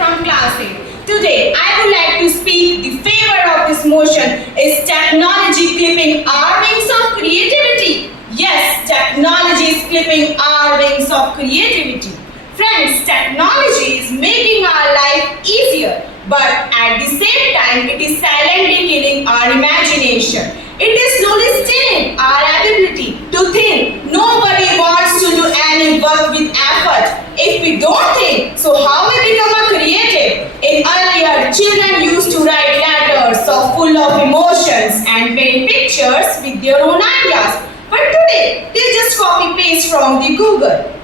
from class 8. Today, I would like to speak the favor of this motion is technology clipping our wings of creativity. Yes, technology is clipping our wings of creativity. Friends, technology is making our life easier, but at the same time, it is silently killing our imagination. It is slowly stealing our ability to think. Nobody wants to do any work with effort if we don't think. So how we become a creative? In earlier, children used to write letters so full of emotions and paint pictures with their own ideas. But today, they just copy paste from the Google.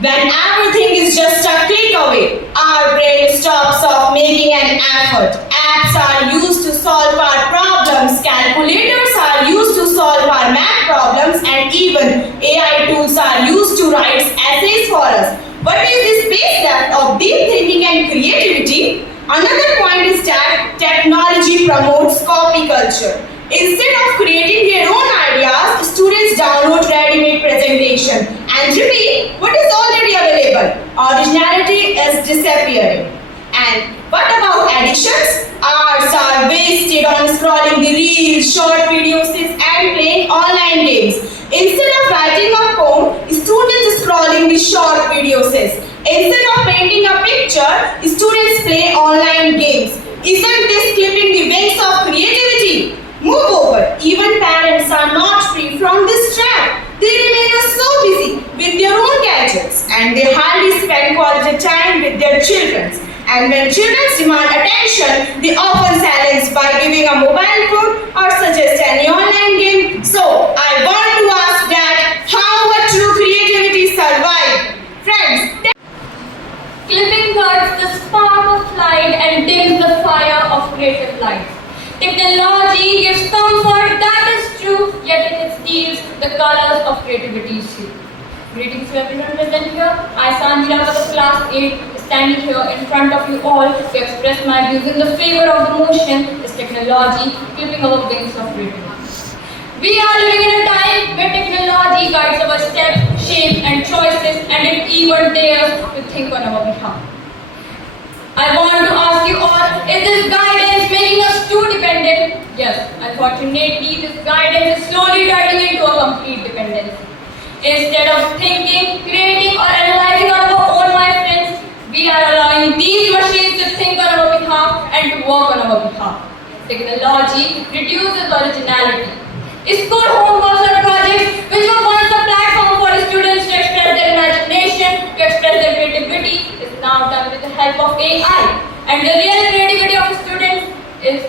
When everything is just a click away, our brain stops of making an effort. Apps are used to solve our problems, calculators are used to solve our math problems, and even AI tools are used to write essays for us. What is the space left of deep thinking and creativity? Another point is that technology promotes copy culture. Instead of creating their own ideas, students download ready-made presentation and repeat what is already available. Originality is disappearing. And what about additions? Hours are wasted on scrolling the reels, short videos, and playing online games. Instead of writing a poem, students scrolling the short videos. Instead of painting a picture, students play online games. Isn't this clipping the wings of creativity? Moreover, even parents are not free from this trap. They remain so busy with their own gadgets and they hardly spend quality time with their children. And when children demand attention, they often silence by giving a mobile phone or suggest any online game. So, I want to ask that how a true creativity survive? Friends, Clipping cuts the spark of light and dims the fire of creative life. Technology gives comfort, that is true, yet it steals the colors of creativity too. Greetings to everyone present here. I, Sanjira, for the class 8, standing here in front of you all to express my views in the favor of the motion is technology clipping our wings of creativity. We are living in a time where technology guides our steps, shapes and choices and it even dares to think on our behalf. I want to ask you all, is this guidance making us too dependent? Yes, unfortunately, this guidance is slowly turning into a complete dependence. Instead of thinking, creating or analyzing on our own, my friends, we are allowing these machines to think on our behalf and to work on our behalf. Technology reduces originality. School homeworks or projects, which were once a platform for students to express their imagination, to express their creativity, is now done with the help of AI. And the real creativity of students is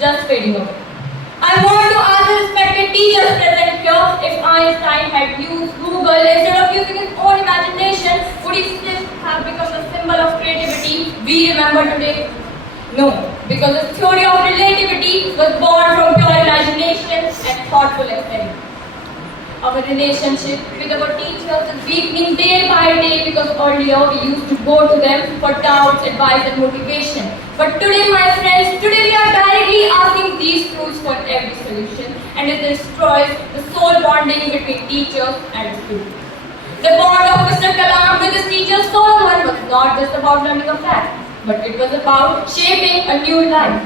just fading away. I want to ask the respected teachers present here, if Einstein had used Google instead of using his own imagination, would he still have become the symbol of creativity we remember today? No, because the theory of relativity was born from pure imagination and thoughtful experiment. Our relationship with our teachers is weakening day by day because earlier we used to go to them for doubts, advice and motivation. But today, my friends, today we are directly asking these tools for every solution and it destroys the soul bonding between teachers and students. The bond of Mr. Kalam with his teacher Solomon was not just about learning a fact, but it was about shaping a new life.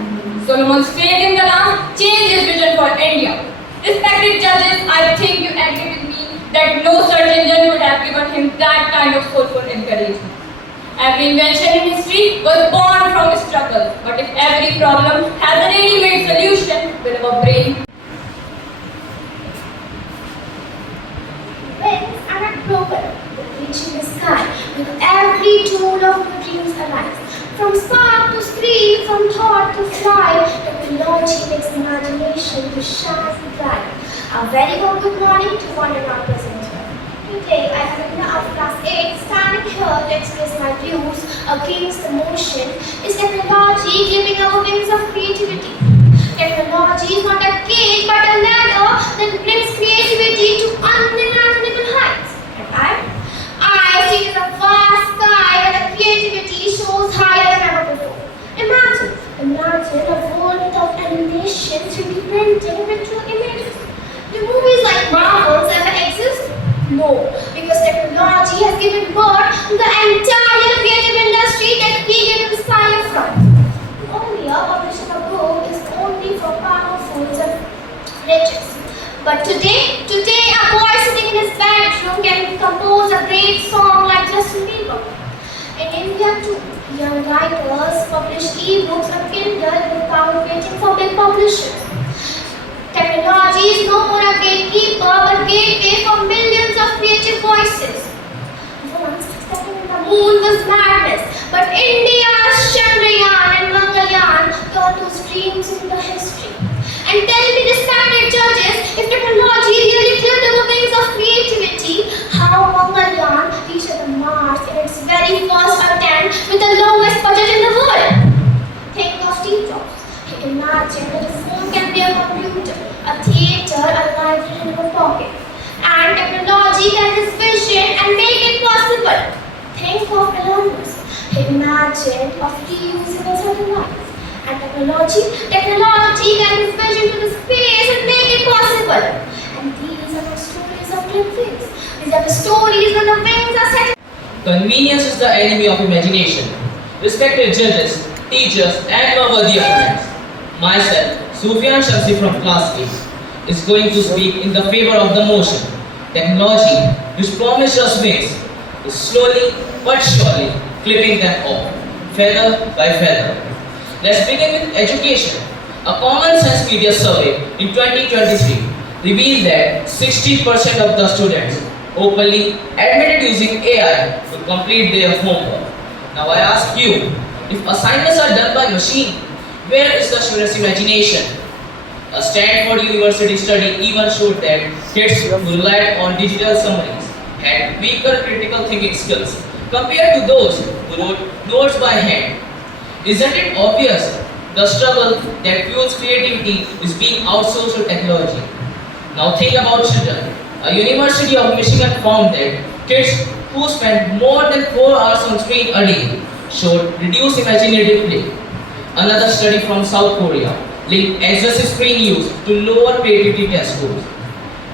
Solomon's faith in Kalam changed his vision for India. Respected judges, I think you agree with me that no search engine would have given him that kind of soulful encouragement. Every invention in history was born from struggle, but if every problem has a ready-made solution, will our brain wings are not broken, but reaching the sky with every tool of the dreams alive. From spark to scream, from thought to fly, technology makes imagination to shine bright. A very warm good morning to one and all present here. Today I have been of class 8 standing here to express my views against the motion. Is technology giving our wings of creativity? Technology is not a cage but a ladder that brings creativity to unimaginable heights. And I see it as a vast sky where the creativity shows higher than ever before. Imagine a world without animation, 3D printing, virtual images. Do movies like Marvels ever exist? No, because technology has given birth to the entire creative industry that we get to But today a boy sitting in his bedroom can compose a great song like Justin Bieber. In India too, young writers publish e-books on Kindle without waiting for big publishers. Technology is no more a gatekeeper but gateway for millions of creative voices. Once stepping in the moon was madness, but India's Chandrayaan and Mangalyaan turned those dreams into history. And tell me, respected judges, if technology really clipped the wings of creativity, how Mangalyaan reached the Mars in its very first attempt with the lowest budget in the world? Think of Steve Jobs. Imagine that a phone can be a computer, a theater, a library in your pocket. And technology can this vision and make it possible. Think of Elon Musk. Imagine of reusable satellites. And technology can this vision to the space and make it possible. And these are not stories of clip wings. These are the stories when the wings are set. Convenience is the enemy of imagination. Respected judges, teachers, and my worthy opponents. Myself, Sufyan Shamsi from class 8, is going to speak in the favor of the motion. Technology, which promised us wings, is slowly but surely clipping them off, feather by feather. Let's begin with education. A common sense media survey in 2023 revealed that 60% of the students openly admitted using AI to complete their homework. Now I ask you, if assignments are done by machine, where is the student's imagination? A Stanford University study even showed that kids who relied on digital summaries had weaker critical thinking skills compared to those who wrote notes by hand. Isn't it obvious the struggle that fuels creativity is being outsourced to technology? Now think about children. A University of Michigan found that kids who spent more than 4 hours on screen a day showed reduced imaginative play. Another study from South Korea linked excessive screen use to lower creativity test scores.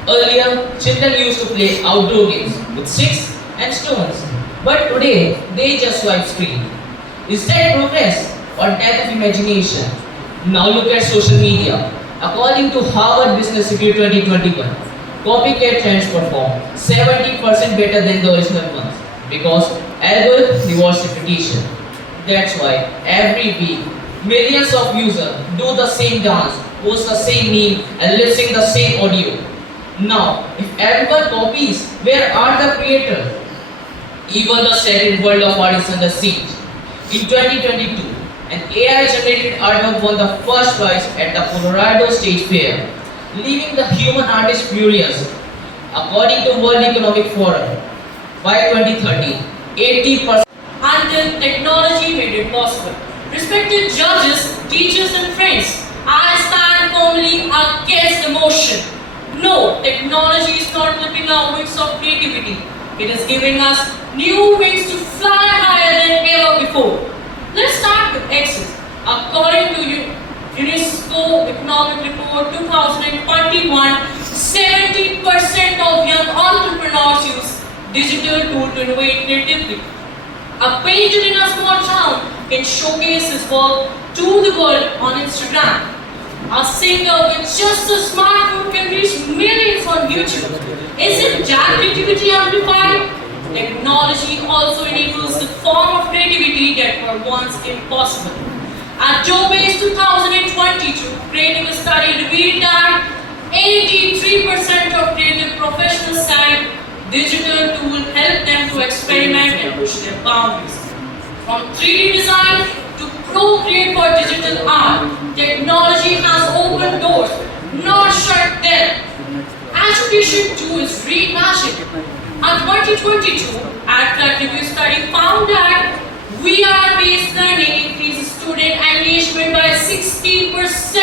Earlier, children used to play outdoor games with sticks and stones, but today they just swipe screen. Is that progress or death of imagination? Now look at social media. According to Harvard Business Review 2021, copycat trends perform 70% better than the original ones because algorithm rewards repetition. That's why every week millions of users do the same dance, post the same meme, and lip sync the same audio. Now, if everyone copies, where are the creators? Even the sacred world of art is under siege. In 2022, an AI-generated artwork won the first prize at the Colorado State Fair, leaving the human artist furious. According to World Economic Forum, by 2030, 80% until technology made it possible. Respected judges, teachers and friends, I stand firmly against the motion. No, technology is not clipping our wings of creativity. It is giving us new wings to fly higher than ever before. Let's start with access. According to UNESCO Economic Report 2021, 70% of young entrepreneurs use digital tools to innovate creatively. A painter in a small town can showcase his work to the world on Instagram. A singer with just a smartphone can reach millions on YouTube. Isn't that creativity amplified? Technology also enables the form of creativity that were once impossible. At Jobase's 2022 creative study revealed that 83% of creative professionals said digital tools help them to experiment and push their boundaries. From 3D design to Procreate for digital art, technology has opened doors, not shut them. Education too is reimagined. A 2022 AdTech review study found that VR-based learning increases student engagement by 60%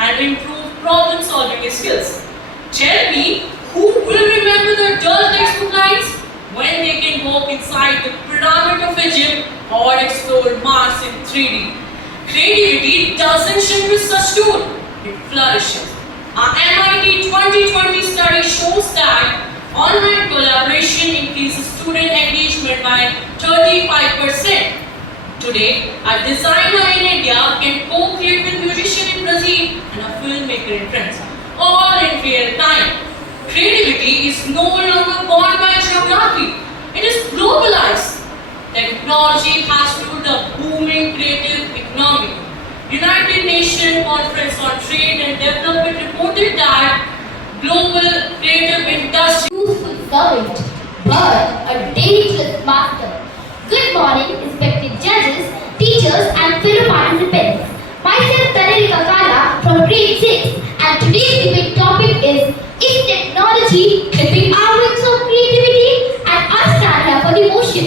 and improves problem-solving skills. Tell me, who will remember the dull textbook lines when they can walk inside the pyramid of Egypt or explore Mars in 3D? Creativity doesn't shrink with such tools, it flourishes. Our MIT 2020 study shows that online collaboration increases student engagement by 35%. Today, a designer in India can co-create with a musician in Brazil and a filmmaker in France. all in real time. Creativity is no longer born by geography. It is globalized. Technology has fueled the booming creative economy. United Nations Conference on Trade and Development reported that global creative industry Useful servant, but a dangerous master. Good morning, respected judges, teachers, and fellow participants. Myself, Tarika Kala from grade 6, and today's debate topic is technology clipping our wings of creativity? And I stand here for the motion.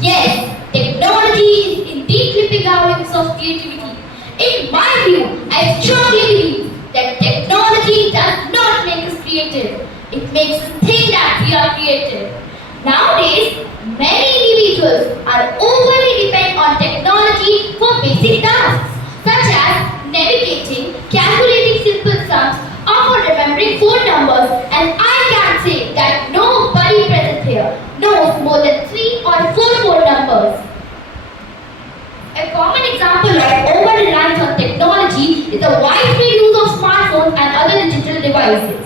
Yes, technology is indeed clipping our wings of creativity. In my view, I strongly believe that technology does not make us creative. It makes us think that we are creative. Nowadays, many individuals are overly dependent on technology for basic tasks, such as navigating, calculating simple sums, or for remembering phone numbers. And I can say that nobody present here knows more than 3 or 4 phone numbers. A common example of over-reliance on technology is the widespread use of smartphones and other digital devices.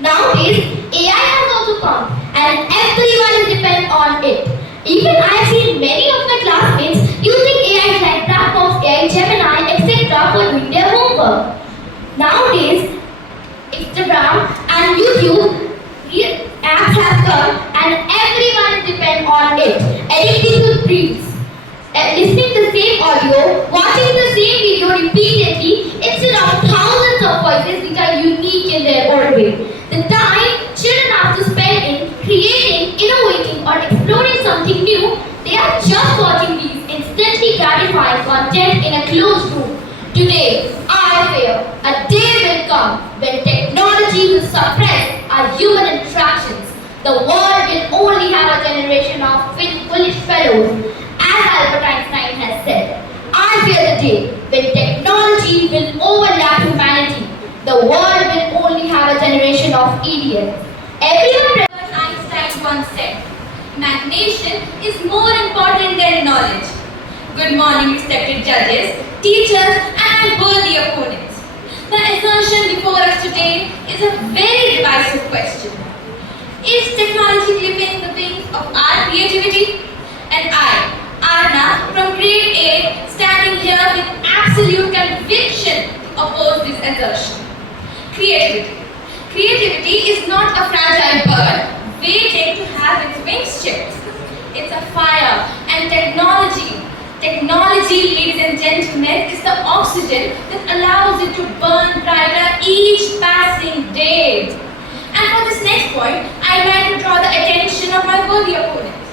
Nowadays, AI has also come and everyone is dependent on it. Even I have seen many of my classmates using AI like Blackbox, AI, Gemini, etc. for doing their homework. Nowadays, Instagram and YouTube apps have come and everyone is dependent on it, addicted to reels. Listening to the same audio, watching the same video repeatedly instead of thousands of voices which are unique in their own way. The time children have to spend in creating, innovating or exploring something new, they are just watching these instantly gratifying content in a closed room. Today, I fear a day will come when technology will suppress our human interactions. The world will only have a generation of foolish fellows. As Albert Einstein has said, I fear the day when technology will overlap humanity. The world will only have a generation of idiots. Everyone Albert Einstein once said, imagination is more important than knowledge. Good morning, respected judges, teachers, and worthy opponents. The assertion before us today is a very divisive question. Is technology clipping the wings of our creativity? And I, Arna, from grade 8, standing here with absolute conviction to oppose this assertion. Creativity. Creativity is not a fragile bird waiting to have its wings chipped. It's a fire, and technology, ladies and gentlemen, is the oxygen that allows it to burn brighter each passing day. And for this next point, I'd like to draw the attention of my worthy opponents.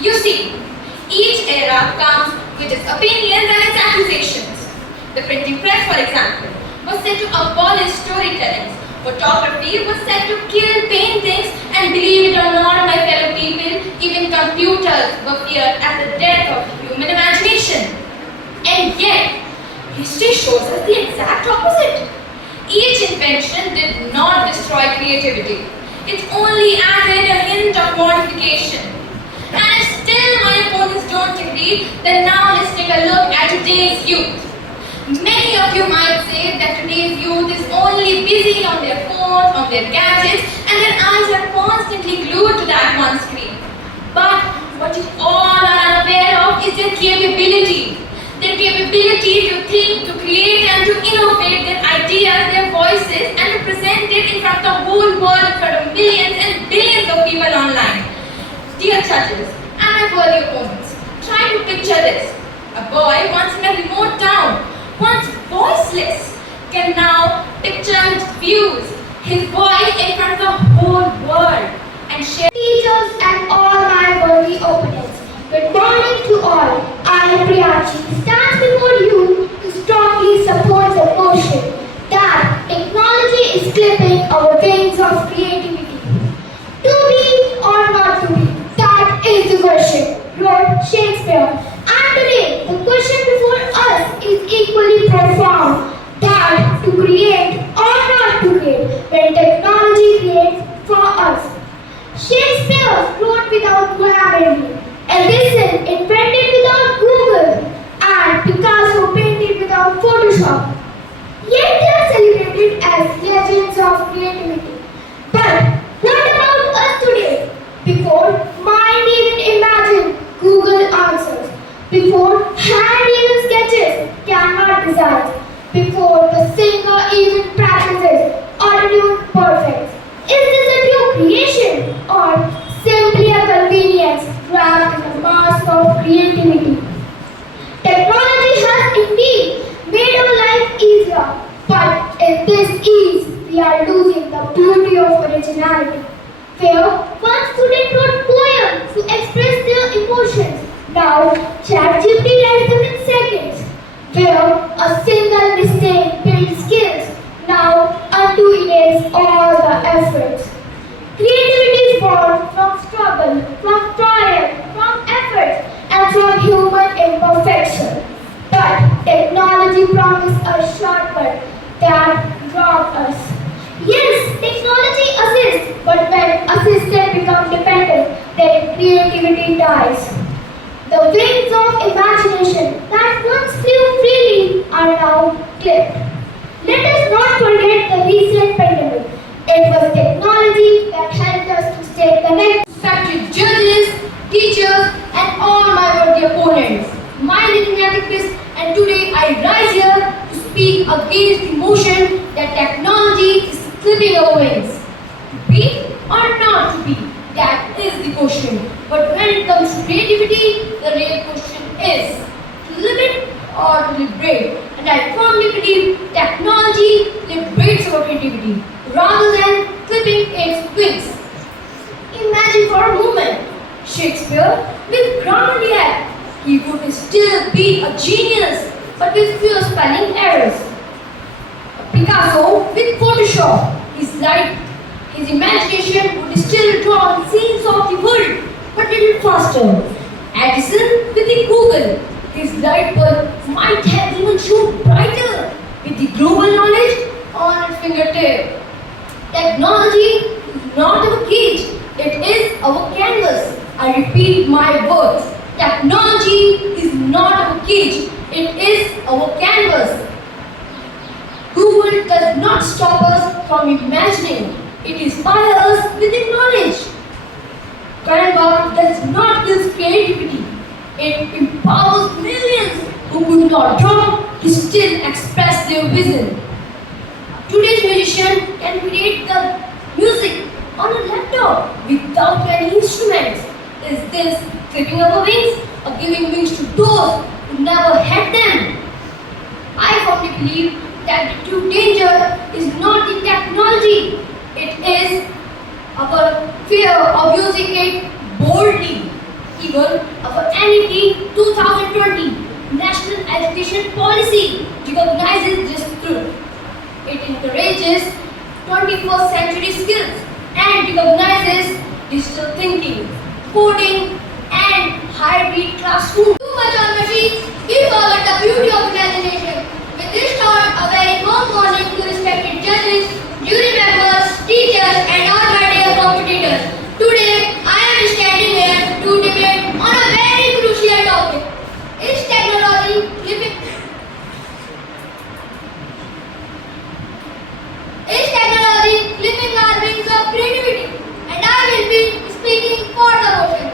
You see, each era comes with its opinions and its accusations. The printing press, for example, was said to abolish storytelling. Photography was said to kill paintings, and believe it or not, my fellow people, even computers were feared at the death of human imagination. And yet, history shows us the exact opposite. Each invention did not destroy creativity. It only added a hint of modification. And if still my opponents don't agree, then now let's take a look at today's youth. Many of you might say that today's youth is only busy on their phones, on their gadgets, and their eyes are constantly glued to that one screen. But what you all are unaware of is their capability. Their capability to think, to create, and to innovate their ideas, their voices, and to present it in front of the whole world, in front of millions and billions of people online. Dear judges and my worthy opponents, try to picture this. A boy once in a remote town, once voiceless, can now picture his views, his voice in front of the whole world and share. Teachers and all my worthy opponents, good morning to all. I, Priyachi, stand before you to strongly support the motion that technology is clipping our wings of creativity. To be or not to be, that is the question, wrote Shakespeare. And today, the question before us is equally profound, that to create or not to create when technology creates for us. Shakespeare wrote without Grammarly, Edison invented without Google, and Picasso painted without Photoshop. Yet they are celebrated as legends of creativity. Technology has indeed made our life easier, but in this ease, we are losing the beauty of originality. Where one student wrote poems to express their emotions, now ChatGPT writes them in seconds. Where a single mistake builds skills, now undo erase all the efforts. Creativity is born from struggle, from trial, from effort, and from human imperfection. But technology promises a shortcut that robs us. Yes, technology assists, but when assistant becomes dependent, then creativity dies. The wings of imagination that once flew freely are now clipped. Let us not forget the recent pandemic. It was technology that helped us to stay connected. Respected judges, teachers, and all my worthy opponents. My name is Natik, and today I rise here to speak against the motion that technology is clipping our wings. To be or not to be, that is the question. But when it comes to creativity, the real question is to limit or to liberate. And I firmly believe technology liberates our creativity rather than clipping its wings. Imagine for a moment Shakespeare with grammar hack. He would still be a genius, but with fewer spelling errors. Picasso with Photoshop. His imagination would still draw scenes of the world, but a little faster. Edison with the Google. His light bulb might have even shone brighter with the global knowledge on its fingertip. Technology is not our cage, it is our canvas. I repeat my words. Technology is not our cage, it is our canvas. Google does not stop us from imagining, it inspires us with the knowledge. Canva does not kill creativity, it empowers millions who could not draw to still express their vision. Today's musician can create the music on a laptop without any instruments. Is this clipping our wings or giving wings to those who never had them? I firmly believe that the true danger is not the technology, it is our fear of using it boldly. Even our NEP 2020 National Education Policy recognizes this truth. It encourages 21st century skills and recognizes digital thinking, coding, and hybrid classroom. Too much on machines, we forget the beauty of imagination. With this thought, a very warm morning to respected judges, jury members, teachers, and all my dear competitors. Today, I am standing here to debate on a very crucial topic. Is technology clipping our wings of creativity? And I will be speaking for the motion.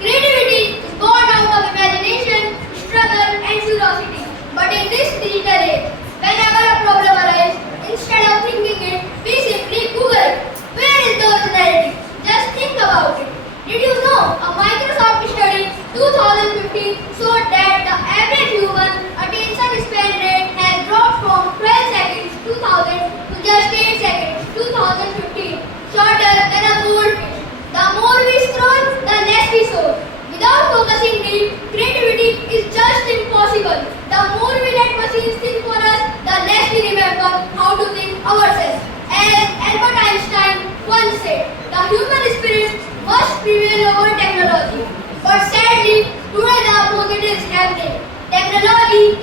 Creativity is born out of imagination, struggle, and curiosity. But in this digital age, whenever a problem arises, instead of thinking it, we simply Google it. Where is the originality? Just think about it. Did you know a Microsoft study 2015 showed that the average human attention span rate has dropped from 12 seconds 2000 to just 8 seconds 2015, shorter than a goldfish. The more we scroll, the less we soar. Without focusing deep, creativity is just impossible. The more we let machines think for us, the less we remember how to think ourselves. As Albert Einstein once said, the human spirit must prevail over technology. But sadly, today the opposite is happening. Technology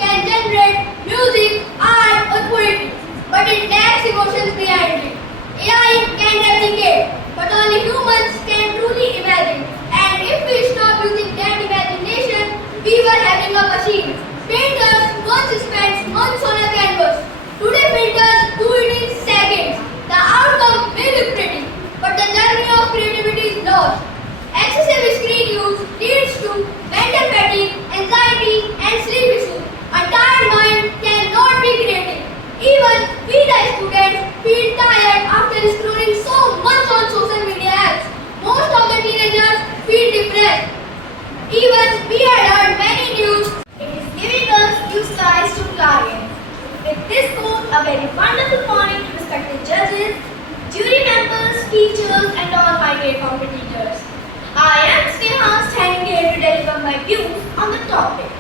this goes a very wonderful morning to respected judges, jury members, teachers, and all my dear competitors. I am Sneha, standing here to deliver my views on the topic.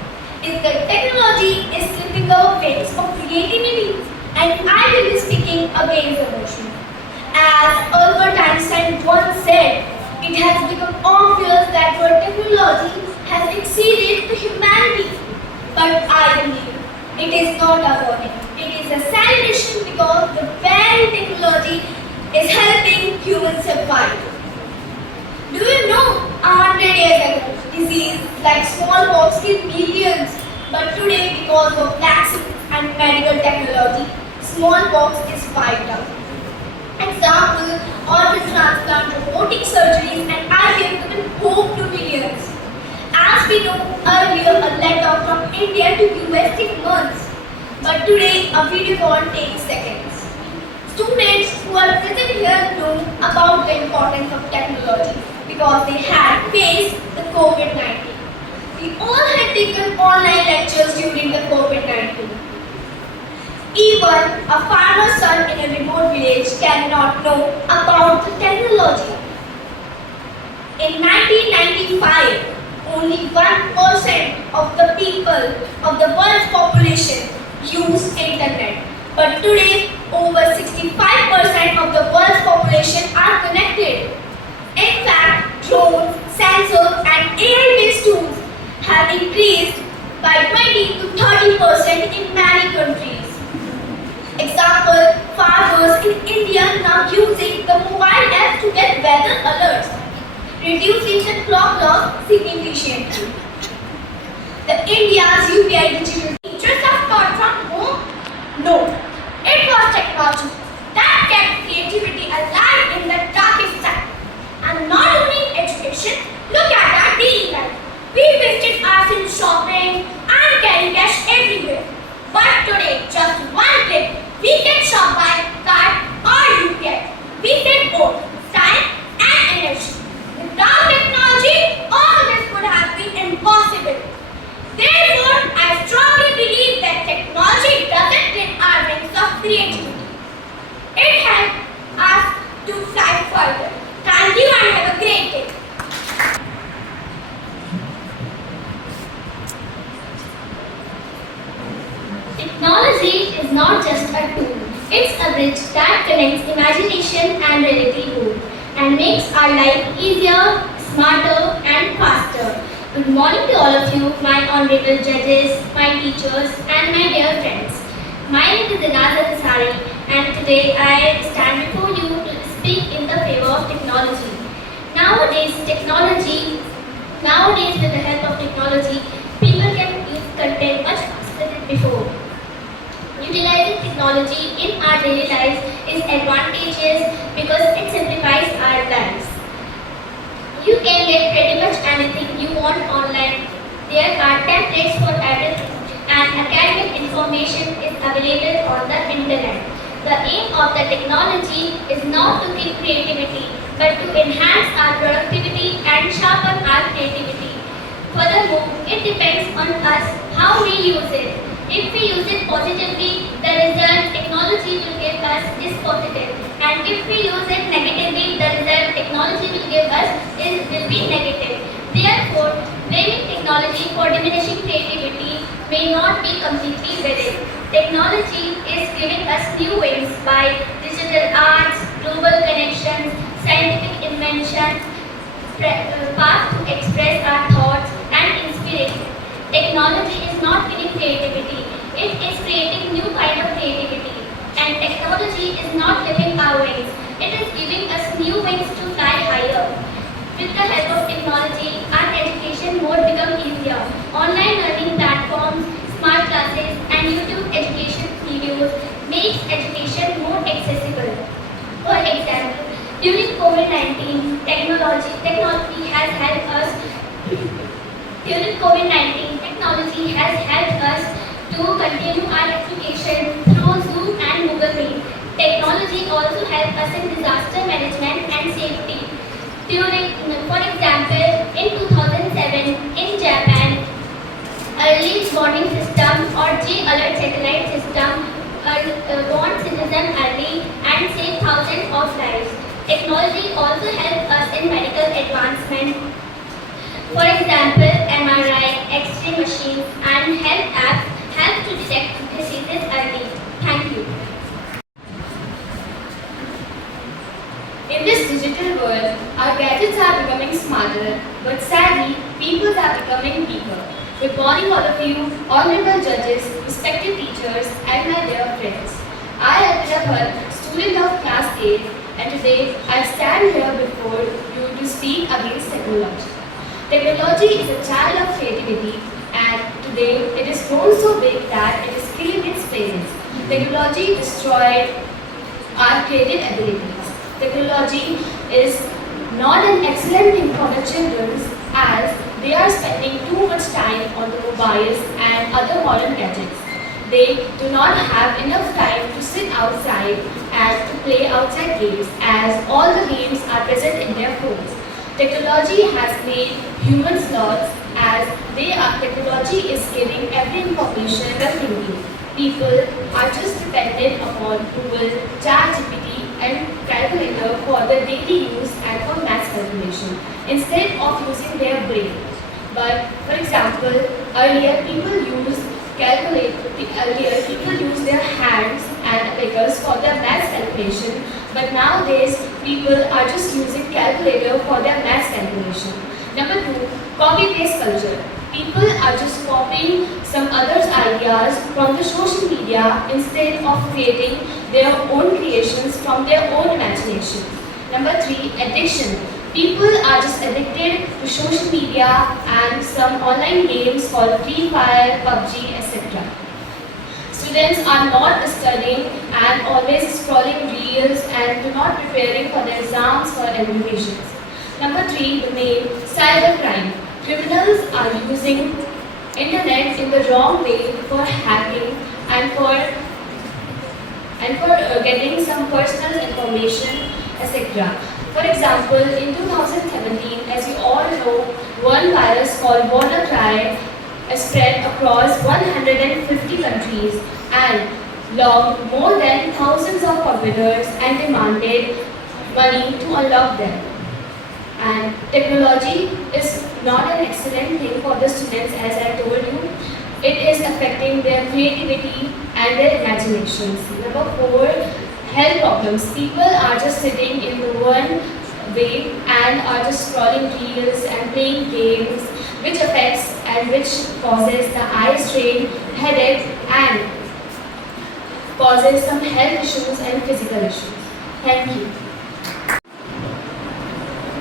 Is that technology is clipping our wings of creativity, and I will be speaking against the motion. As Albert Einstein once said, it has become obvious that our technology has exceeded to humanity. But I believe it is not a warning. It is a celebration because the very technology is helping humans survive. Do you know, 100 years ago, disease like smallpox killed millions, but today because of vaccines and medical technology, smallpox is wiped out. Example, organ transplant, robotic surgeries, and IVF given hope to millions. As we know, earlier a letter from India to US took months, but today a video call takes seconds. Students who are present here know about the importance of technology because they had faced the COVID-19. We all had taken online lectures during the COVID-19. Even a farmer's son in a remote village cannot know about the technology. In 1995, only 1% of the people of the world's population use internet. But today, over 65% of the world's population are connected. In fact, drones, sensors, and AI-based tools have increased by 20 to 30% in many countries. Example, farmers in India now using the mobile app to get weather alerts, reducing the crop loss significantly. The India's UPI digital teachers are taught from home? No, it was technology that kept creativity alive in the darkest time. And not only in education, look at our daily life. We wasted hours in shopping and carrying cash everywhere. But today, just one click, we can shop by card or UPI. We save both time and energy. Without technology, all this would have been impossible. Therefore, I strongly believe that technology doesn't clip our wings of creativity. It helps us to fly further. Thank you and have a great day. Technology is not just a tool, it's a bridge that connects imagination and reality and makes our life easier, smarter, and faster. Good morning to all of you, my honorable judges, my teachers, and my dear friends. My name is Inaza Kasari, and today I stand before you to speak in the favor of technology. Nowadays, with the help of technology, people can use content much faster than before. Utilizing technology in our daily lives is advantageous because it simplifies our lives. You can get pretty much anything you want online. There are templates for everything, and academic information is available on the internet. The aim of the technology is not to kill creativity, but to enhance our productivity and sharpen our creativity. Furthermore, it depends on us how we use it. If we use it positively, the result technology will give us is positive. And if we use it negatively, the result technology will give us will be negative. Therefore, blaming technology for diminishing creativity may not be completely valid. Technology is giving us new wings by digital arts, global connections, scientific inventions, path to express our thoughts and inspiration. Technology is not killing creativity, it is creating new kind of creativity. And technology is not clipping our wings, it is giving us new wings to fly higher. With the help of technology, our education mode becomes easier. Online learning platforms, smart classes, and YouTube education videos makes education more accessible. For example, during COVID-19, technology has helped us to continue our education through Zoom and Google Meet. Technology also helps us in disaster management and safety. For example, in 2007 in Japan, early warning system or J alert satellite system warn citizens early and save thousands of lives. Technology also helps us in medical advancement. For example, MRI, X-ray machines, and health apps help to detect diseases early. Thank you. In this digital world, our gadgets are becoming smarter, but sadly, people are becoming weaker. Good morning, all of you, honorable judges, respected teachers, and my dear friends. I am Prabhat, student of class 8, and today I stand here before you to speak against technology. Technology is a child of creativity, and today it is grown so big that it is killing its parents. Technology destroyed our creative abilities. Technology is not an excellent thing for the children as they are spending too much time on the mobiles and other modern gadgets. They do not have enough time to sit outside and to play outside games as all the games are present in their phones. Technology has made humans lost as technology is giving every information and thinking. People are just dependent upon Google, ChatGPT and calculator for their daily use and for math calculation instead of using their brain. But for example, earlier people used their hands and abacus for their math calculation, but nowadays people are just using calculator for their math calculation. Number 2, copy-paste culture. People are just copying some others' ideas from the social media instead of creating their own creations from their own imagination. Number 3, addiction. People are just addicted to social media and some online games called Free Fire, PUBG, etc. Students are not studying and always scrolling reels and do not preparing for their exams or evaluations. Number 3, the main cybercrime. Criminals are using internet in the wrong way for hacking and for getting some personal information, etc. For example, in 2017, as you all know, one virus called WannaCry spread across 150 countries and logged more than thousands of computers and demanded money to unlock them. And technology is not an excellent thing for the students, as I told you. It is affecting their creativity and their imaginations. Number 4, health problems. People are just sitting in the one way and are just scrolling reels and playing games, which affects and which causes the eye strain, headache, and causes some health issues and physical issues. Thank you.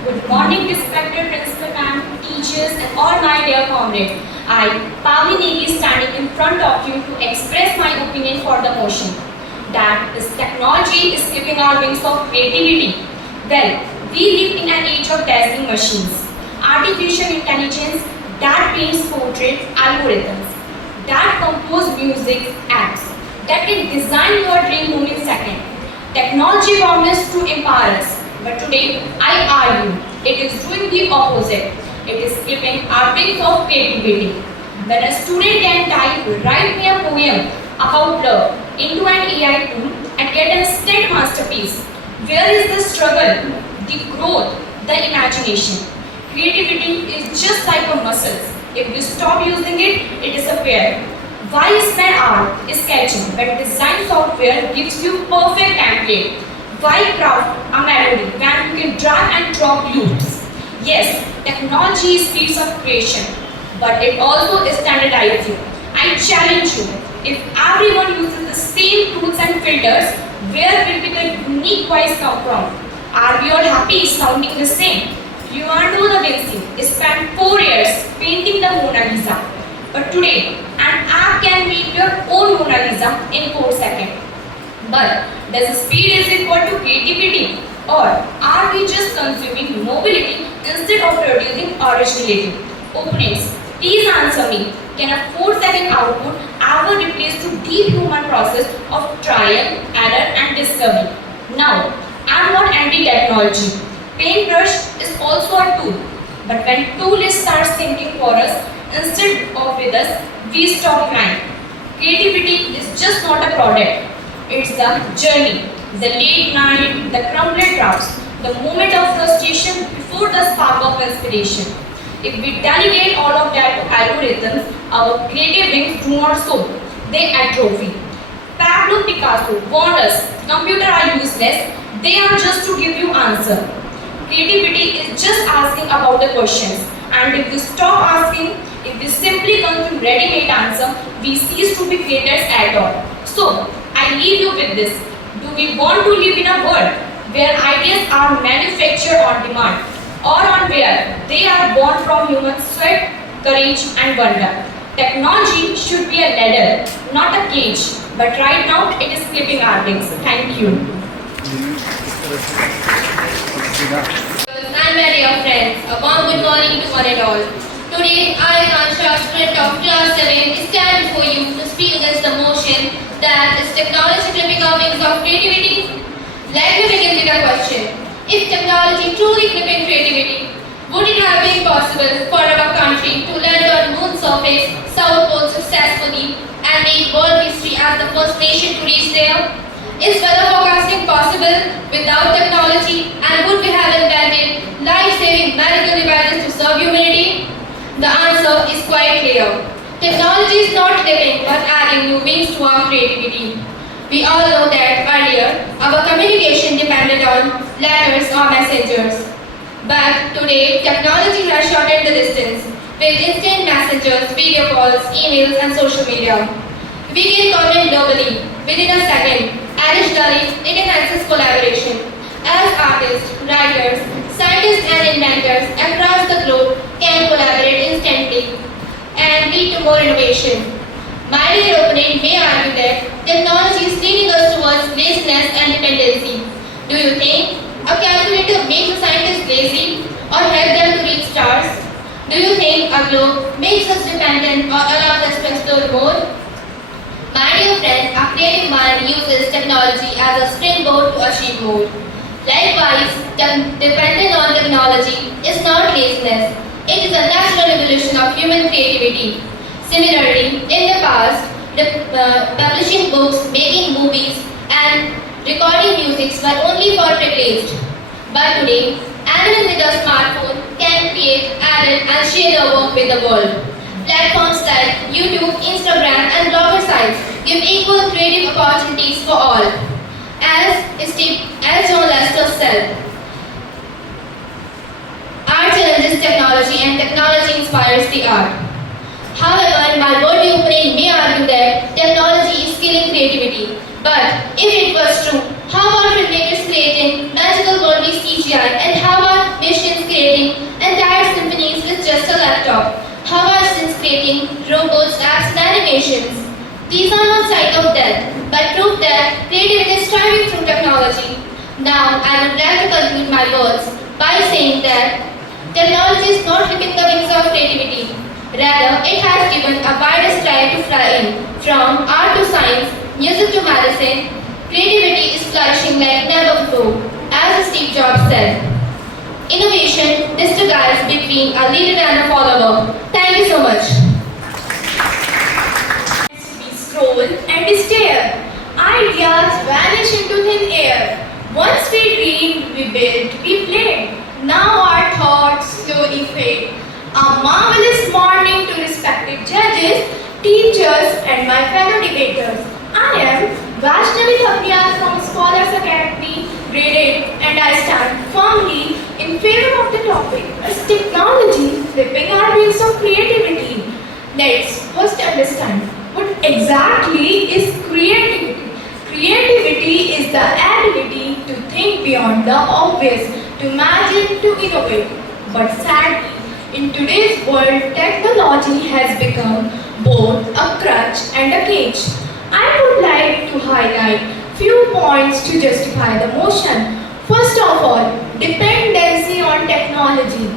Good morning, respected principal ma'am, teachers, and all my dear comrades. I, Pavni Negi, is standing in front of you to express my opinion for the motion that this technology is clipping our wings of creativity. Well, we live in an age of dazzling machines, artificial intelligence that paints portraits, algorithms that compose music, apps that can design your dream home in second. Technology promised to empower us, but today I argue it is doing the opposite. It is clipping our wings of creativity. When a student can type, write me a poem about love into an AI tool and get an instant masterpiece, where is the struggle, the growth, the imagination? Creativity is just like a muscle. If you stop using it, it disappears. Why spend art is sketching, but design software gives you perfect template? Why craft a melody when you can drag and drop loops? Yes, technology speeds up creation, but it also standardizes you. I challenge you, if everyone uses the same tools and filters, where will be the unique voice come from? Are we all happy sounding the same? Leonardo da Vinci spent 4 years painting the Mona Lisa, but today an app can make your own Mona Lisa in 4 seconds. But does speed is equal to creativity, or are we just consuming novelty instead of producing originality? Opponents, please answer me. Can a 4-second output ever replace the deep human process of trial, error and discovery? Now, I am not anti-technology. Paintbrush is also a tool. But when tool starts thinking for us instead of with us, we stop crying. Creativity is just not a product. It's the journey, the late night, the crumbled drafts, the moment of frustration before the spark of inspiration. If we delegate all of that to algorithms, our creative wings do not soar, they atrophy. Pablo Picasso warned us, computers are useless, they are just to give you answer. Creativity is just asking about the questions. And if we stop asking, if we simply consume ready-made answer, we cease to be creators at all. So, I leave you with this. Do we want to live in a world where ideas are manufactured on demand, or on where they are born from human sweat, courage and wonder? Technology should be a ladder, not a cage. But right now, it is clipping our wings. Thank you. And my dear friends, a warm good morning to one and all. Today, I, Akansha, student of class 7, stand before you to speak against the motion that is technology clipping our wings of creativity. Let me begin with a question. If technology truly clipping creativity, would it have been possible for our country to land on moon surface, South Pole successfully and make world history as the first nation to reach there? Is weather forecasting possible without technology, and would we have invented life-saving medical devices to serve humanity? The answer is quite clear. Technology is not clipping but adding new wings to our creativity. We all know that earlier, our communication depended on letters or messengers. But today, technology has shortened the distance with instant messengers, video calls, emails and social media. We can comment globally within a second. Additionally, it enhances collaboration. As artists, writers, scientists and inventors across the globe can collaborate instantly and lead to more innovation. My dear opponent may argue that technology is leading us towards laziness and dependency. Do you think a calculator makes a scientist lazy or help them to reach stars? Do you think a globe makes us dependent or allows us to explore more? My dear friends, a creative mind uses technology as a springboard to achieve more. Likewise, dependence on technology is not laziness. It is a natural evolution of human creativity. Similarly, in the past, publishing books, making movies, and recording music were only for privileged. But today, anyone with a smartphone can create, edit, and share their work with the world. Platforms like YouTube, Instagram, and blogger sites give equal creative opportunities for all. As John Lester said, art challenges technology and technology inspires the art. However, my worldly opponent may argue that technology is killing creativity. But if it was true, how are filmmakers creating magical worldly CGI and how are machines creating entire symphonies with just a laptop? How are synths creating robots, apps and animations? These are not signs of death, but proof that creativity is thriving through technology. Now, I would like to conclude my words by saying that technology is not clipping the wings of creativity. Rather, it has given a wider sky to fly in. From art to science, music to medicine, creativity is flourishing like never before, as Steve Jobs said. Innovation disguises between a leader and a follower. Thank you so much. We scroll and stare. Ideas vanish into thin air. Once we dreamed, we built, we played. Now our thoughts slowly fade. A marvelous morning to respected judges, teachers and my fellow debaters. I am Vaishnavi Thapriya from Scholars Academy, grade 8, and I stand firmly in favor of the topic as technology clipping our wings of creativity. Let's first understand what exactly is creativity. Creativity is the ability to think beyond the obvious, to imagine, to innovate. But sadly, in today's world, technology has become both a crutch and a cage. I would like to highlight few points to justify the motion. First of all, dependency on technology.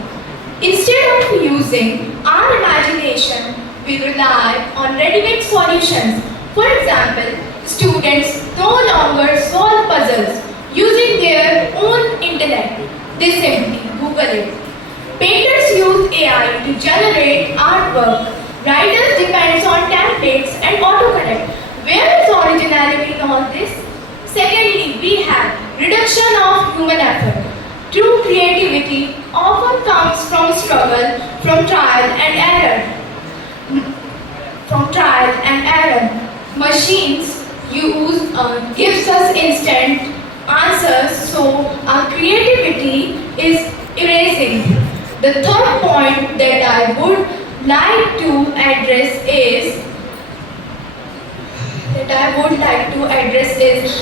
Instead of using our imagination, we rely on ready-made solutions. For example, students no longer solve puzzles using their own intellect. They simply Google it. Painters use AI to generate artwork. Writers depend on templates and autocorrect. Where is originality in all this? Secondly, we have reduction of human effort. True creativity often comes from struggle, from trial and error. From trial and error. Machines gives us instant answers, so our creativity is erasing. The third point that I would like to address is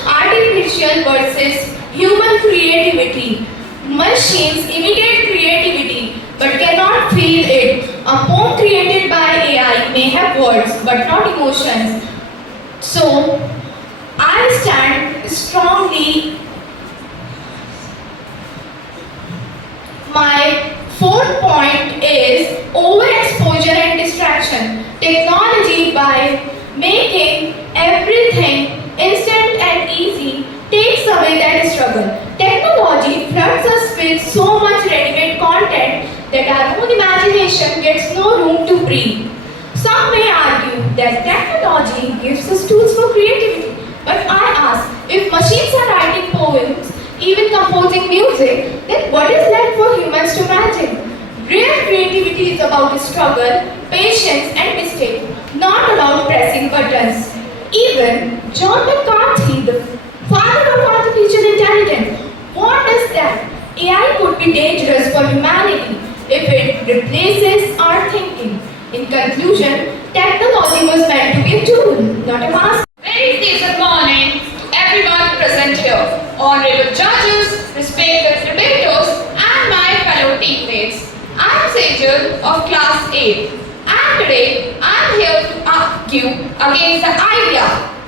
artificial versus human creativity. Machines imitate creativity but cannot feel it. A poem created by AI may have words but not emotions. So, I stand strongly. My fourth point is overexposure and distraction. Technology, by making everything instant and easy, takes away that struggle. Technology floods us with so much ready-made content that our own imagination gets no room to breathe. Some may argue that technology gives us tools for creativity, but I ask, if machines are writing poems, even composing music, then what is left for humans to imagine? Real creativity is about struggle, patience and mistake, not about pressing buttons. Even John McCarthy, the father of artificial intelligence, warned us that AI could be dangerous for humanity if it replaces our thinking. In conclusion, technology was meant to be a tool, not a master. Very decent morning to everyone present here, honorable judges, respected debaters, and my fellow teammates. I am Sejal of Class 8, and today I am here to argue against the idea: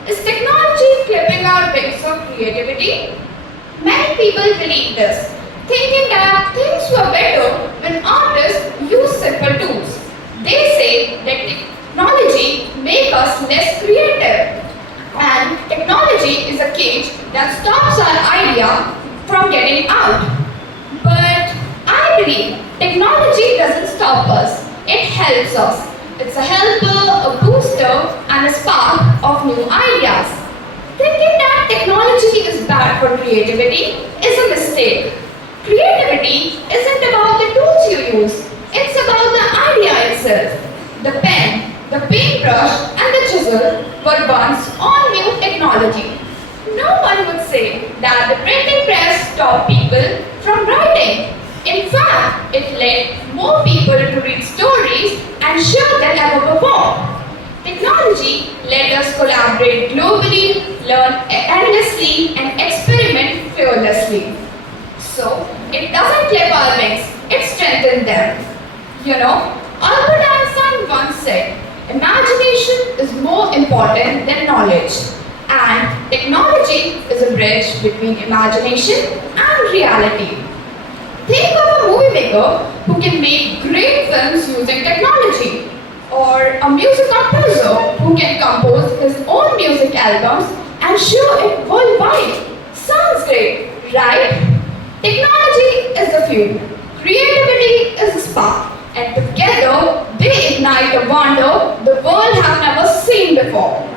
is technology clipping our wings of creativity? Many people believe this, thinking that things were better when artists use simple tools. They say that technology makes us less creative, and technology is a cage that stops our idea from getting out. But I believe technology doesn't stop us, it helps us. It's a helper, a booster, and a spark of new ideas. Thinking that technology is bad for creativity is a mistake. Creativity isn't about the tools you use, it's about the idea itself. The pen, the paintbrush, and the chisel were once all new technology. No one would say that the printing press stopped people from writing. In fact, it led more people to read stories and share than ever before. Technology let us collaborate globally, learn endlessly, and experiment fearlessly. So, it doesn't clip our wings, it strengthens them. You know, Albert Einstein once said, imagination is more important than knowledge, and technology is a bridge between imagination and reality. Think of a movie maker who can make great films using technology, or a music composer who can compose his own music albums and share it worldwide. Sounds great, right? Technology is the fuel, creativity is the spark, and together they ignite a wonder the world has never seen before.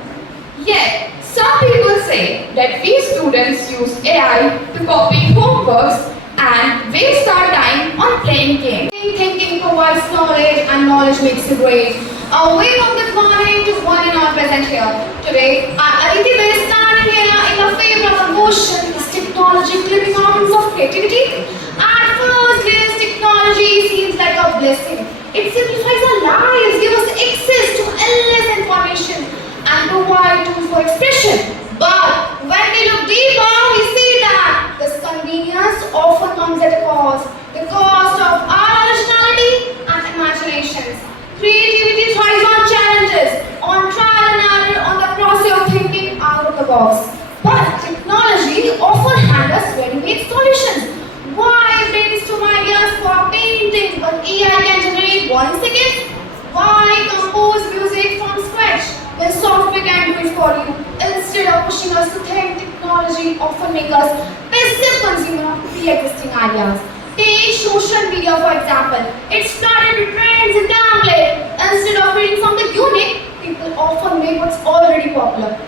Yet, some people say that we students use AI to copy homeworks and waste our time on playing games. Thinking provides knowledge and knowledge makes you great. A very good morning to one and all present here. Today, Aditi will stand here in the favor of the motion. Is technology clipping our wings of creativity? At first, this technology seems like a blessing. It simplifies our lives, gives us access to endless information, and provide tools for expression. But when we look deeper, we see that this convenience often comes at a cost. The cost of our originality and imaginations. Creativity thrives on challenges, on trial and error, on the process of thinking out of the box. But technology often hands us ready-made solutions. Why brainstorm ideas for painting but AI can generate 1 second? Why compose music from scratch when software can do it for you? Instead of pushing us to think, technology often makes us passive consumer of pre-existing ideas. Take social media for example. It started with trends and templates. Instead of creating something unique, people often make what's already popular.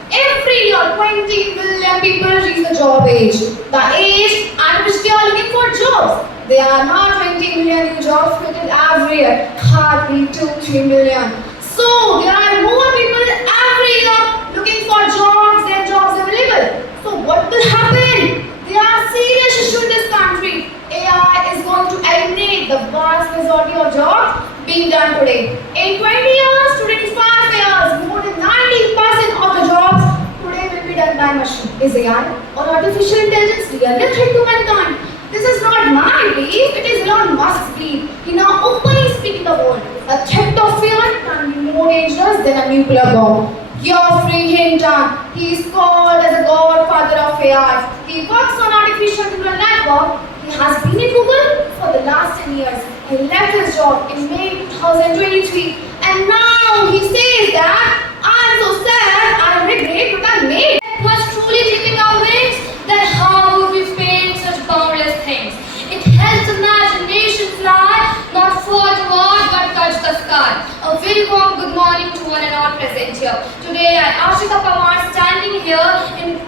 the job age. The age at which they are looking for jobs. There are now 20 million new jobs created every year, hardly 2-3 million. So there are more people every year looking for jobs than jobs available. So what will happen? There are serious issues in this country. AI is going to eliminate the vast majority of jobs being done today. In 20 years to 25 years, more than 90% of the jobs today will be done by machine. Is AI or artificial intelligence really a threat to mankind? This is not my belief, it is Elon Musk's belief. He now openly speaking the world. A threat of fear can be more dangerous than a nuclear bomb. Geoffrey Hinton, he is called as a godfather of AI. He works on artificial neural network. He has been at Google for the last 10 years. He left his job in May 2023 and now he says that I'm so sad, I regret what I made. Was truly clipping our wings, then how would we paint such boundless things? It helps imagination fly, not fall toward but touch the sky. A very warm good morning to one and all present here. Today I, Ashika Pawar, standing here in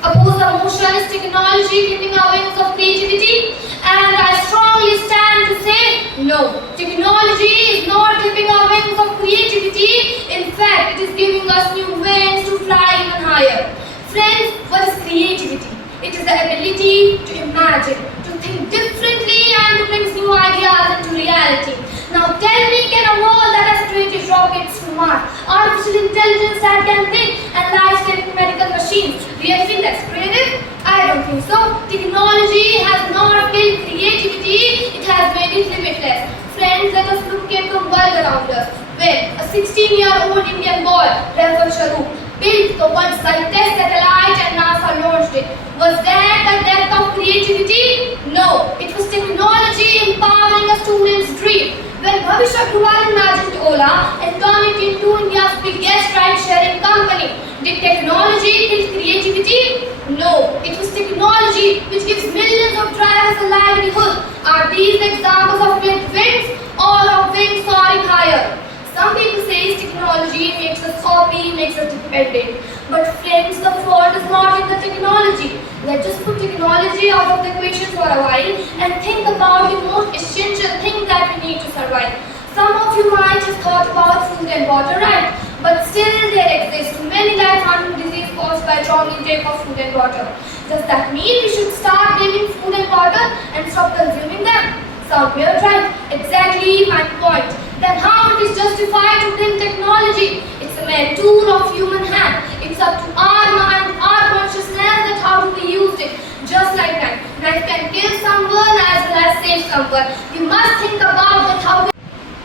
oppose the motion is technology clipping our wings of creativity, and I strongly stand to say no. Technology is not clipping our wings of creativity. In fact, it is giving us new wings to fly even higher. Friends, what is creativity? It is the ability to imagine, to think differently and to bring new ideas into reality. Now tell me, can a world that has created rockets to Mars, artificial intelligence that can think, and life-saving medical machines really think that's creative? I don't think so. Technology has not built creativity, it has made it limitless. Friends, let us look at the world around us. When a 16-year-old Indian boy, Rafal Sharoop, built the world's test satellite and NASA launched it. Was that the depth of creativity? No, it was technology empowering a student's dream. When Bhavisha Grewal imagined Ola and turned it into India's biggest ride-sharing company, did technology build creativity? No, it was technology which gives millions of drivers a livelihood. Are these examples of built wings or of wings soaring higher? Some people say technology makes us copy, makes us dependent. But friends, the fault is not in the technology. Let's just put technology out of the equation for a while and think about the most essential thing that we need to survive. Some of you might have thought about food and water, right? But still there exist many life-harming diseases caused by wrong intake of food and water. Does that mean we should start blaming food and water and stop consuming them? Some will right. Exactly my point. Then how it is justified to blame technology? It's a mere tool of human hand. It's up to our mind, our consciousness that how do we use it. Just like that. Knife can kill someone as well as save someone. We must think about that how we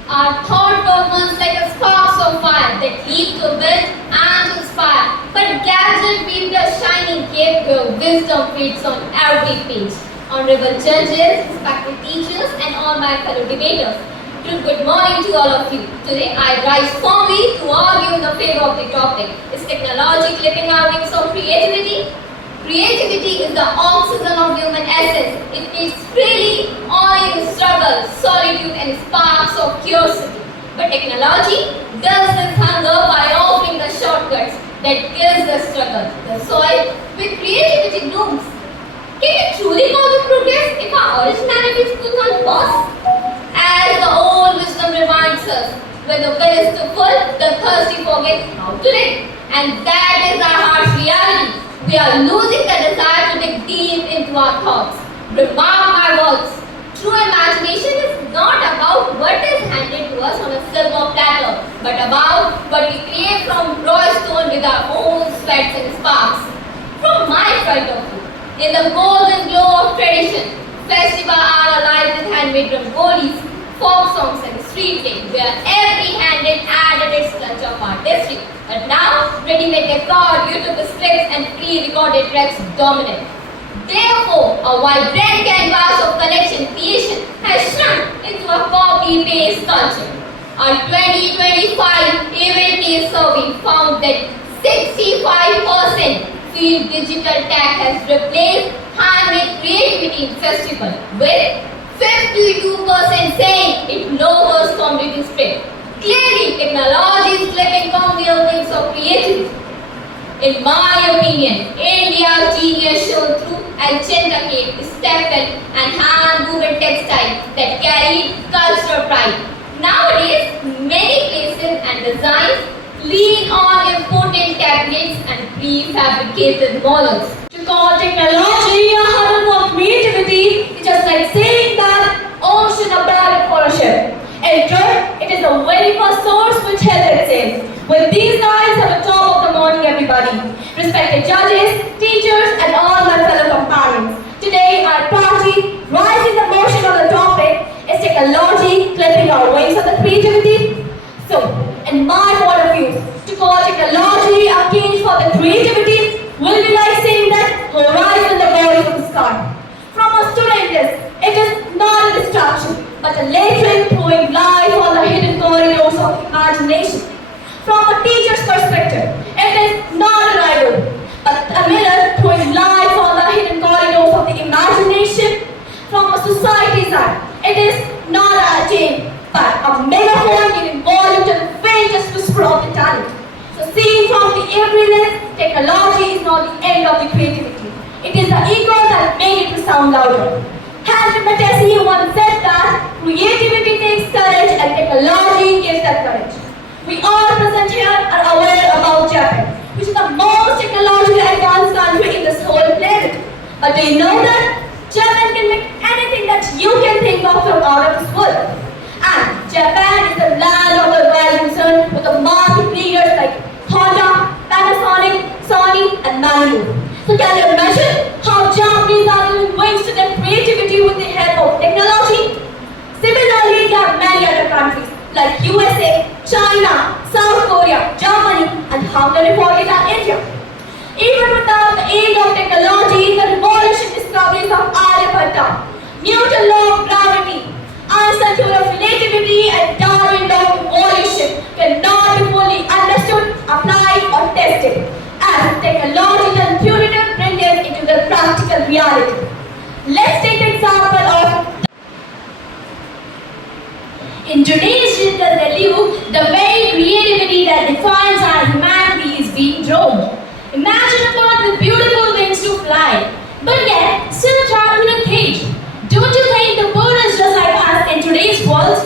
our thought governments like a sparks of fire that leap to build and inspire. But gadget be the shining cape where wisdom fades on every page. Honorable judges, respected teachers, and all my fellow debaters. Good morning to all of you. Today I rise firmly to argue in the favor of the topic. Is technology clipping our wings of creativity? Creativity is the oxygen of human essence. It needs freely only in struggle, solitude, and sparks of curiosity. But technology does this hunger by offering the shortcuts that kills the struggle. The soil with creativity blooms. Can we truly call it progress if our originality is put on pause? As the old wisdom reminds us, when the well is too full, the thirsty forget how to live. And that is our harsh reality. We are losing the desire to dig deep into our thoughts. Remark my words. True imagination is not about what is handed to us on a silver platter, but about what we create from raw stone with our own sweats and sparks. From my point of view, in the golden glow of tradition, festivals are alive with handmade rangolis, folk songs and street fame, where every handed added its touch of artistry. But now, ready-made decor, YouTube scripts and pre-recorded tracks dominate. Therefore, a vibrant canvas of collection creation has shrunk into a copy-paste culture. Our 2025 event is survey found that 65% feel digital tech has replaced handmade creativity in festival, with 52% saying it lowers competitive spirit. Clearly, technology is clipping from the wings of creativity. In my opinion, India idea of genius shown through Alexander Cave, Stephen and hand-woven textile that carried cultural pride. Nowadays, many places and designs lean on imported tablets and prefabricated models. To call technology a hub for creativity is just like saying that ocean a barrack for a ship. In truth, it is the very first source which helps it sail. With these guys at the top of the morning, everybody. Respected judges, teachers, and all my fellow companions. Today, our party, rising the motion of the topic, is technology clipping our wings of the creativity. So, in my point of view, to call technology a cage for the creativity will be like saying that horizon the body from the sky. From a student, it is not a distraction, but a latent throwing light on the hidden corridors of imagination. From a teacher's perspective, it is not a rival, but a mirror throwing light on the hidden corridors of the imagination. From a society's eye, it is not a chain, but a megaphone giving volume to the faintest whisper of the talent. So seen from the every lens, technology is not the end of the creativity. It is the echo that made it to sound louder. Henry Matisse once said that creativity takes courage and technology gives that courage. We all present here are aware about Japan, which is the most technologically advanced country in this whole planet. But do you know that Japan can make anything that you can think of from out of this world? And Japan is the land of the rising sun with the market leaders like Honda, Panasonic, Sony, and Malibu. So can you imagine how Japanese are giving wings to their creativity with the help of technology? Similarly, there are many other countries like USA, China, South Korea, Germany, and how to report it are India. Even without the aid of technology, the revolution discoveries of Aryabhatta, Newton's law of gravity, Einstein's theory of relativity, and Darwin's law of evolution cannot be fully understood, applied, or tested as technological and theoretical brilliance into the practical reality. Let's take the example of in today's digital deluge, the very creativity that defines our humanity is being droned. Imagine a bird with beautiful wings to fly, but yet still trapped in a cage. Don't you think the bird is just like us in today's world?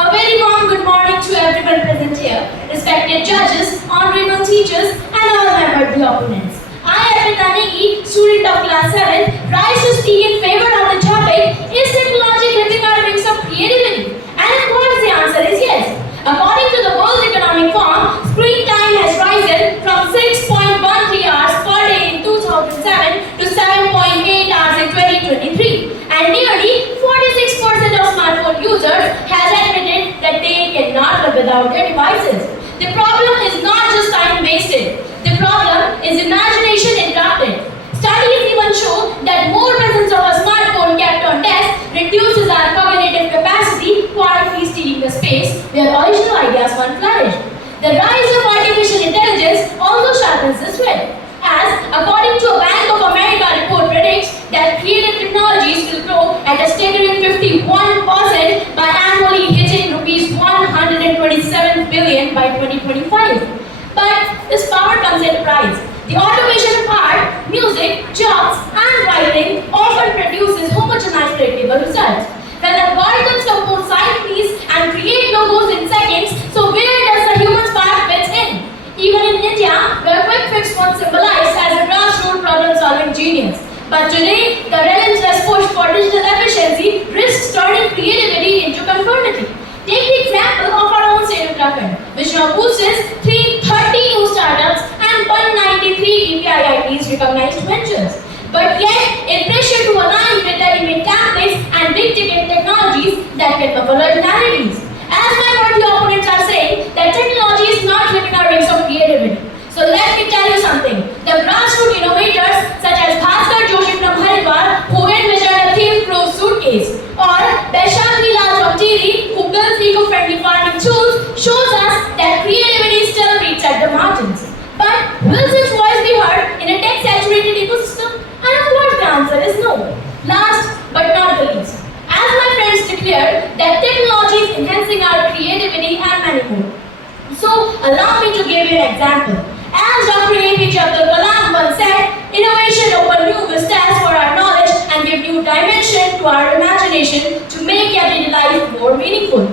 A very warm good morning to everyone present here, respected judges, honorable teachers, and all memorable opponents. I, Arpita Negi, student of class 7, rise to speak in favor of the topic, is technology clipping our wings of creativity? And of course the answer is yes. According to the World Economic Forum, screen time has risen from 6.13 hours per day in 2007 to 7.8 hours in 2023. And nearly 46% of smartphone users has admitted that they cannot live without their devices. The problem is not just time wasted. The problem is imagination interrupted. Studies even show that more presence of a smartphone kept on desk reduces our cognitive capacity, quietly stealing the space where original ideas once flourished. The rise of artificial intelligence also sharpens this wit, as according to a Bank of America report predicts that creative technologies will grow at a staggering 51% by annually hitting rupees 127 billion by 2025. But this power comes at a price. The automation of art, music, jobs, and writing often produces homogenized predictable results. When algorithms compose sciences and create logos in seconds, so where does the human spark fit in? Even in India, where quick fix was symbolized as a grassroots problem-solving genius. But today, the relentless push for digital efficiency risks turning creativity into conformity. Take the example of our own state Uttarakhand, which now boasts 330 new startups and 193 KPIIT's recognized ventures. But yet, in pressure to align with ready-made templates and big-ticket technologies that can cover originalities. As my party opponents are saying, that technology is not limiting our wings of creativity. So let me tell you something. The grassroots innovators such as Bhaskar Joshi from Haridwar, who envisioned a thief-proof suitcase, or Baishakhi Lal from Tiri, who built eco-friendly farming tools, shows us that creativity still reaches at the margins. But will this voice be heard in a tech-saturated ecosystem? And of course the answer is no. Last but not the least, as my friends declared that technology is enhancing our creativity and many more. So allow me to give you an example. As Dr. APJ Abdul Kalam once said, Innovation open new vistas for our knowledge and give new dimension to our imagination to make everyday life more meaningful.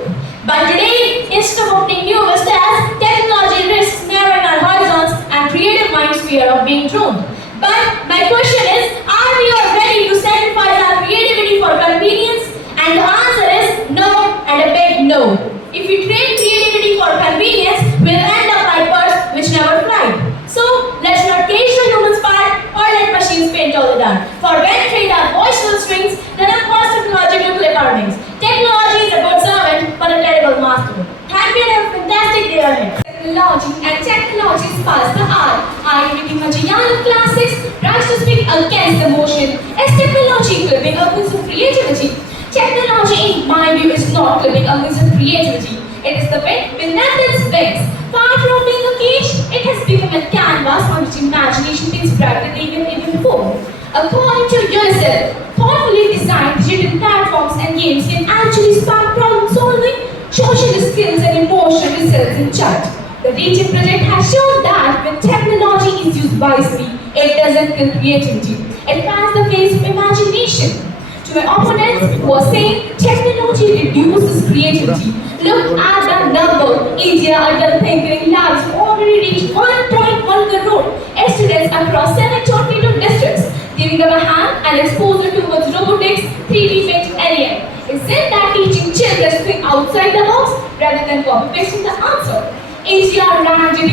But today, instead of opening new vistas, technology risks narrowing our horizons and creative minds fear of being drowned. But my question is, are we all ready to sacrifice our creativity for convenience? And the answer is no and a big no. If we trade creativity for convenience, we'll end up like birds which never fly. So let's not cage the human spark or let machines paint all the done. For when trade our voice strings, then of course technology will clip our wings. Technology is a good servant but a terrible master. Thank you and have a fantastic day ahead. Technology and technology spars the art. I am reading Majayan classics, tries to speak against the motion. As technology clipping a wings of creativity. Technology, in my view, is not clipping a wings of creativity. It is the wind beneath its wings. Far from being a cage, it has become a canvas on which imagination takes brighter than even before. According to UNICEF, thoughtfully designed digital platforms and games can actually spark problem solving, social skills, and emotional resilience in child. The Region project has shown that when technology is used wisely, it doesn't kill creativity. It fans the face of imagination. To my opponents who are saying technology reduces creativity, look at the number. India adult thinking labs have already reached 1.1 crore students across 7 tornado districts, giving them a hand and exposure towards robotics, 3D printing, alien. Isn't that teaching children to think outside the box rather than copy-pasting the answer? India ranked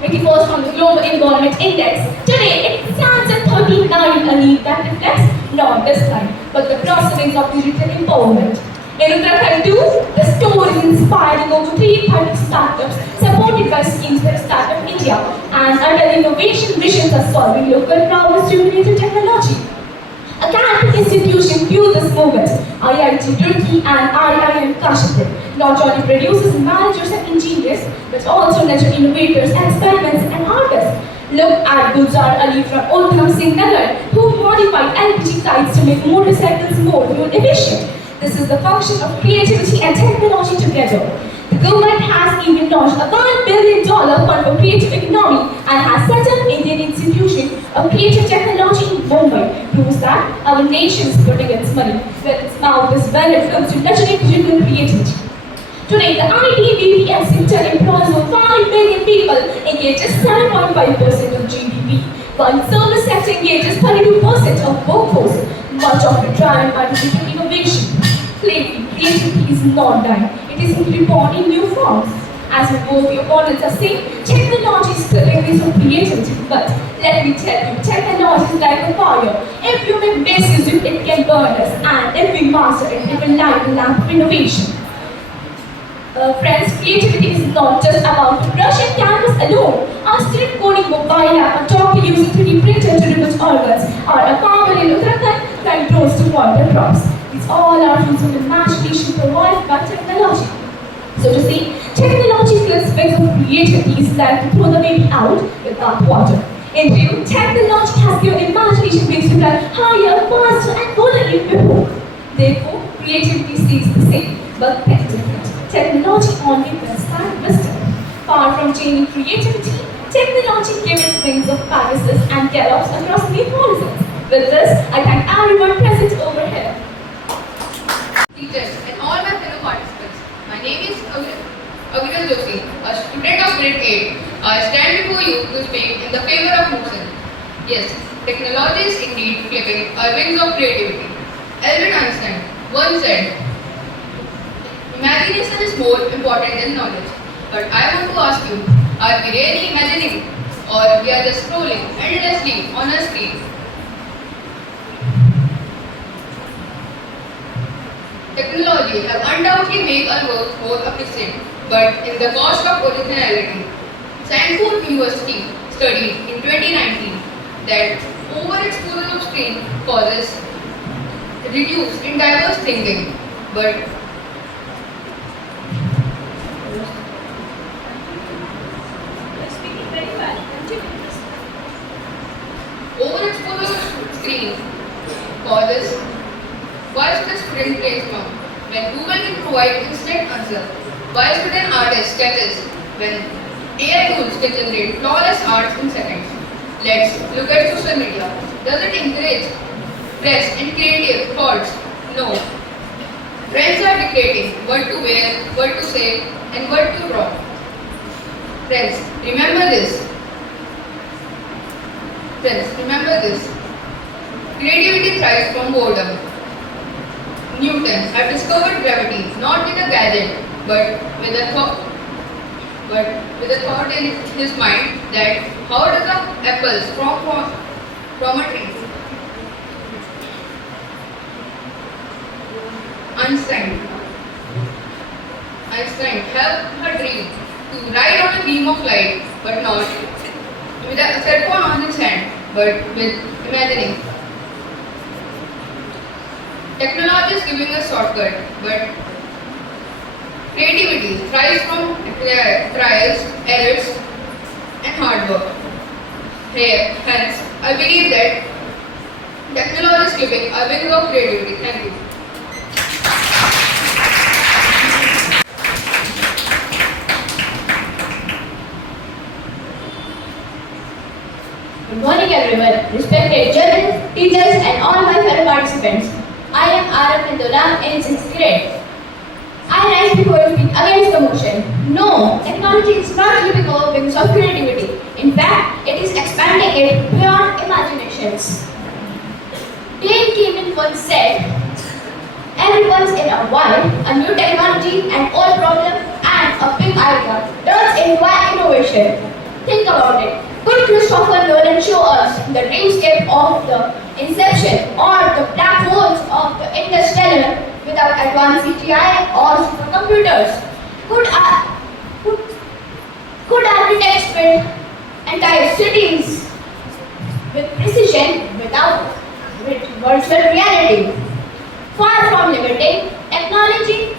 21st on the Global Environment Index. Today, it stands at 39, a lead that reflects not this time, but the blossomings of digital empowerment. In Uttarakhand too, the story is inspiring over 330 startups supported by schemes like Startup India and under innovation missions are solving local problems through digital technology. Academic institutions fuel this movement. IIT Roorkee and IIM Kashipur not only produces managers and engineers, but also nurture innovators, experiments, and artists. Look at Gulzar Ali from Udham Singh Nagar, who modified LPG kites to make motorcycles more fuel efficient. This is the function of creativity and technology together. The government has even launched a $1 billion fund for creative economy and has set up Indian Institution of Creative Technology in Mumbai. Proves that our nation is putting its money where its mouth is when it comes to nurturing digital creativity. Today, the IT-BPM sector employs over 5 million people, engages 7.5% of GDP, while service sector engages 32% of workforce, much of it driven by digital innovation. Lately, creativity is not dying, it is reborn in new forms. As both the opponents are saying, technology is the limits of creativity, but let me tell you, technology is like a fire. If you make misuse it, it can burn us, and if we master it, it will light the lamp of innovation. Friends, creativity is not just about brush and canvas alone. Our student coding mobile app, a doctor using 3D printer to remove organs, or a farmer in Uttarakhand trying drones to water crops. These all are fruits of imagination provided by technology. So to say, technology clips wings of creativity is like to throw the baby out without water. In real, technology has given imagination wings to fly higher, faster, and bolder than before. Therefore, creativity stays the same, but then different. Technology only brings time wisdom. Far from changing creativity, technology gives wings of Pegasus and gallops across new horizons. With this, I thank everyone present over here. Teachers and all my fellow participants, my name is Aviral Joshi, a student of grade 8. I stand before you to speak in the favor of motion. Yes, technology is indeed flipping our wings of creativity. Albert Einstein once said, imagination is more important than knowledge. But I want to ask you, are we really imagining or we are just scrolling endlessly on a screen? Technology has undoubtedly made our work more efficient, but in the cost of originality. Stanford University studied in 2019 that overexposure of screen causes reduced in diverse thinking, but overexposure of screen causes why should a student play small when Google can provide instant answer? Why should an artist sketches when AI tools can generate flawless art in seconds? Let's look at social media. Does it encourage fresh and creative thoughts? No. Trends are dictating what to wear, what to say, and what to draw. Friends, remember this. Creativity thrives from boredom. Newton had discovered gravity not with a gadget, but with a thought in his mind that how does the apples from a tree? Einstein helped her dream to ride on a beam of light, but not with a cell phone on his hand, but with imagining. Technology is giving a shortcut, but creativity thrives from trials, errors, and hard work. Hence, I believe that technology is giving a wing of creativity. Thank you. Good morning everyone, respected judges, teachers and all my fellow participants. I am Arab Nidula in 6th grade. I rise before you speak against the motion. No, technology is not clipping our wings of creativity. In fact, it is expanding it beyond imaginations. Dave Keeman once said, every once in a while, a new technology, an old problem and a big idea turns into an innovation. Think about it. Could Christopher Nolan show us the dreamscape of the Inception or the black holes of the Interstellar without advanced CGI or supercomputers? Could architects build entire cities with precision without virtual reality? Far from limiting, technology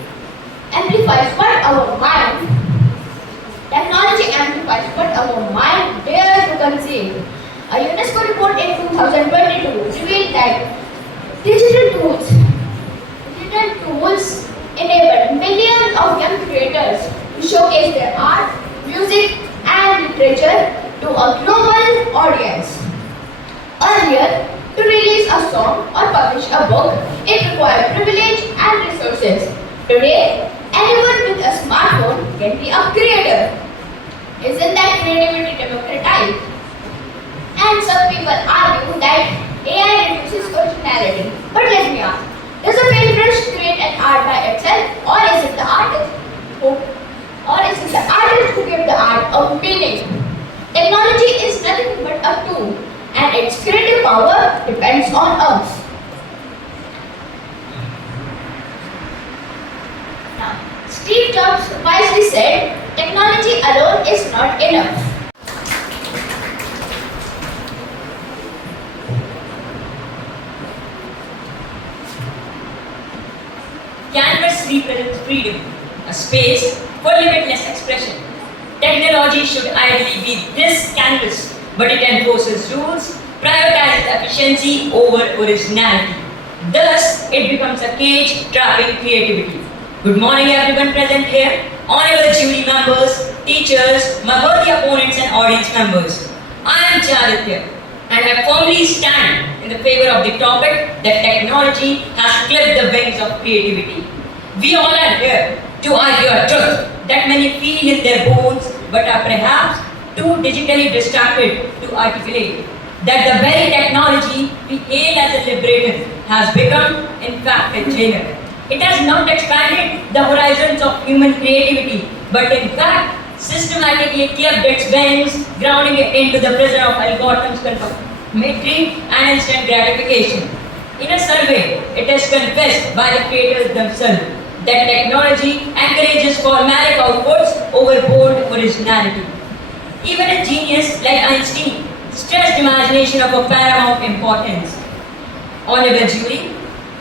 amplifies what our mind dares to conceive. A UNESCO report in 2022 revealed that digital tools enable millions of young creators to showcase their art, music, and literature to a global audience. Earlier, to release a song or publish a book, it required privilege and resources. Today, anyone with a smartphone can be a creator. Isn't that creativity democratized? And some people argue that AI reduces originality. But let me ask, does a paintbrush create an art by itself, or is it the artist who gives the art a meaning? Technology is nothing but a tool, and its creative power depends on us. Now, Steve Jobs wisely said, technology alone is not enough. Canvas represents freedom, a space for limitless expression. Technology should ideally be this canvas, but it enforces rules, prioritizes efficiency over originality. Thus, it becomes a cage trapping creativity. Good morning everyone present here, honorable jury members, teachers, my worthy opponents and audience members. I am Charitya and I firmly stand in the favor of the topic that technology has clipped the wings of creativity. We all are here to argue a truth that many feel in their bones but are perhaps too digitally distracted to articulate. That the very technology we hail as a liberator has become in fact a jailer. It has not expanded the horizons of human creativity but in fact systematically clipped its wings, grounding it into the prison of algorithms, conformity and instant gratification. In a survey, it is confessed by the creators themselves that technology encourages formalic outputs over bold originality. Even a genius like Einstein stressed imagination of a paramount importance. Honorable jury,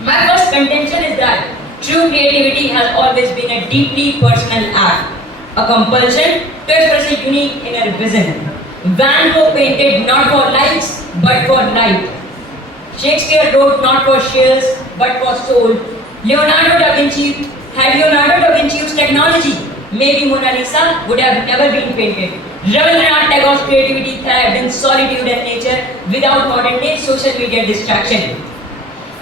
my first contention is that true creativity has always been a deeply personal act, a compulsion to express a unique inner vision. Van Gogh painted not for likes but for light. Shakespeare wrote not for shares but for soul. Leonardo da Vinci used technology maybe Mona Lisa would have never been painted. Rabindranath Tagore's creativity thrived in solitude and nature without modern day social media distraction.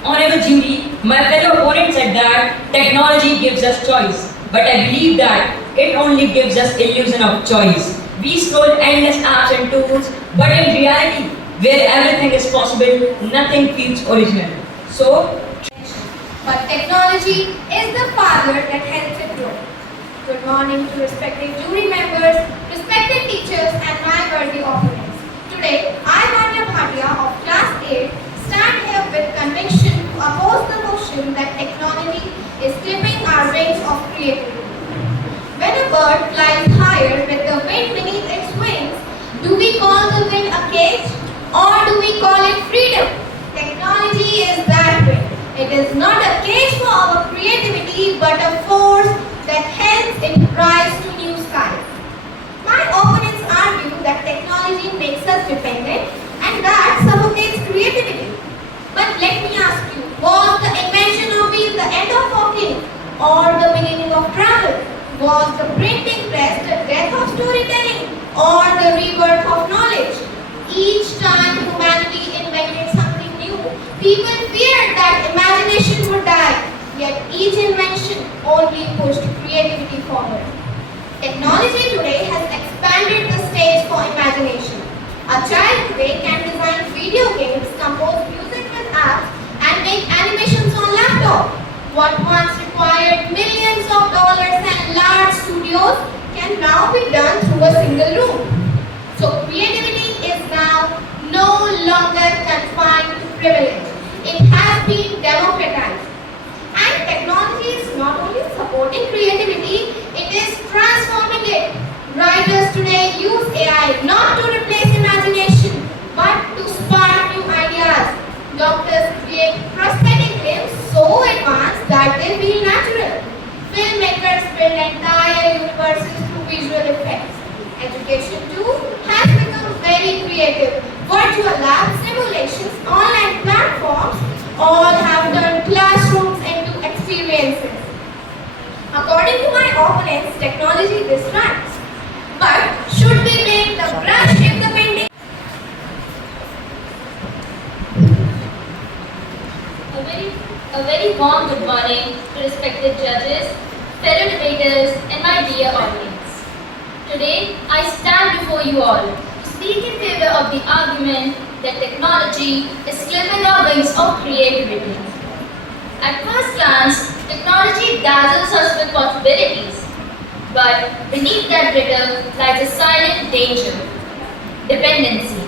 Honorable jury, my fellow opponent said that technology gives us choice, but I believe that it only gives us illusion of choice. We scroll endless apps and tools, but in reality, where everything is possible, nothing feels original. So, But technology is the father that helps it grow. Good morning to respected jury members, respected teachers and my worthy opponents. Today, I, Vanya Bhatia of class 8, stand here with conviction to oppose the notion that technology is clipping our wings of creativity. When a bird flies higher with the wind beneath its wings, do we call the wind a cage or do we call it freedom? Technology is that way. It is not a cage for our creativity but a force that helps it rise to new skies. My opponents argue that technology makes us dependent and that suffocates creativity. But let me ask you, was the invention of wheel the end of walking or the beginning of travel? Was the printing press the death of storytelling or the rebirth of knowledge? Each time humanity invented something new, people feared that imagination would die, yet each invention only pushed creativity forward. Technology today has expanded the stage for imagination. A child today can design video games, compose music with apps, and make animations on laptop. What once required millions of dollars and large studios can now be done through a single room. So creativity is now no longer confined to privilege. It has been democratized. And technology is not only supporting creativity, it is transforming it. Writers today use AI not to replace imagination, but to spark new ideas. Doctors create prosthetic limbs so advanced that they feel natural. Filmmakers build entire universes through visual effects. Education too has become very creative. Virtual labs, simulations, online platforms all have turned classrooms into experiences. According to my opponents, technology distracts. But should we make the brush if the painting? A very warm good morning to respected judges, fellow debaters, and my dear audience. Today, I stand before you all to speak in favor of the argument that technology is clipping our wings of creativity. At first glance, technology dazzles us with possibilities, but beneath that glitter lies a silent danger: dependency.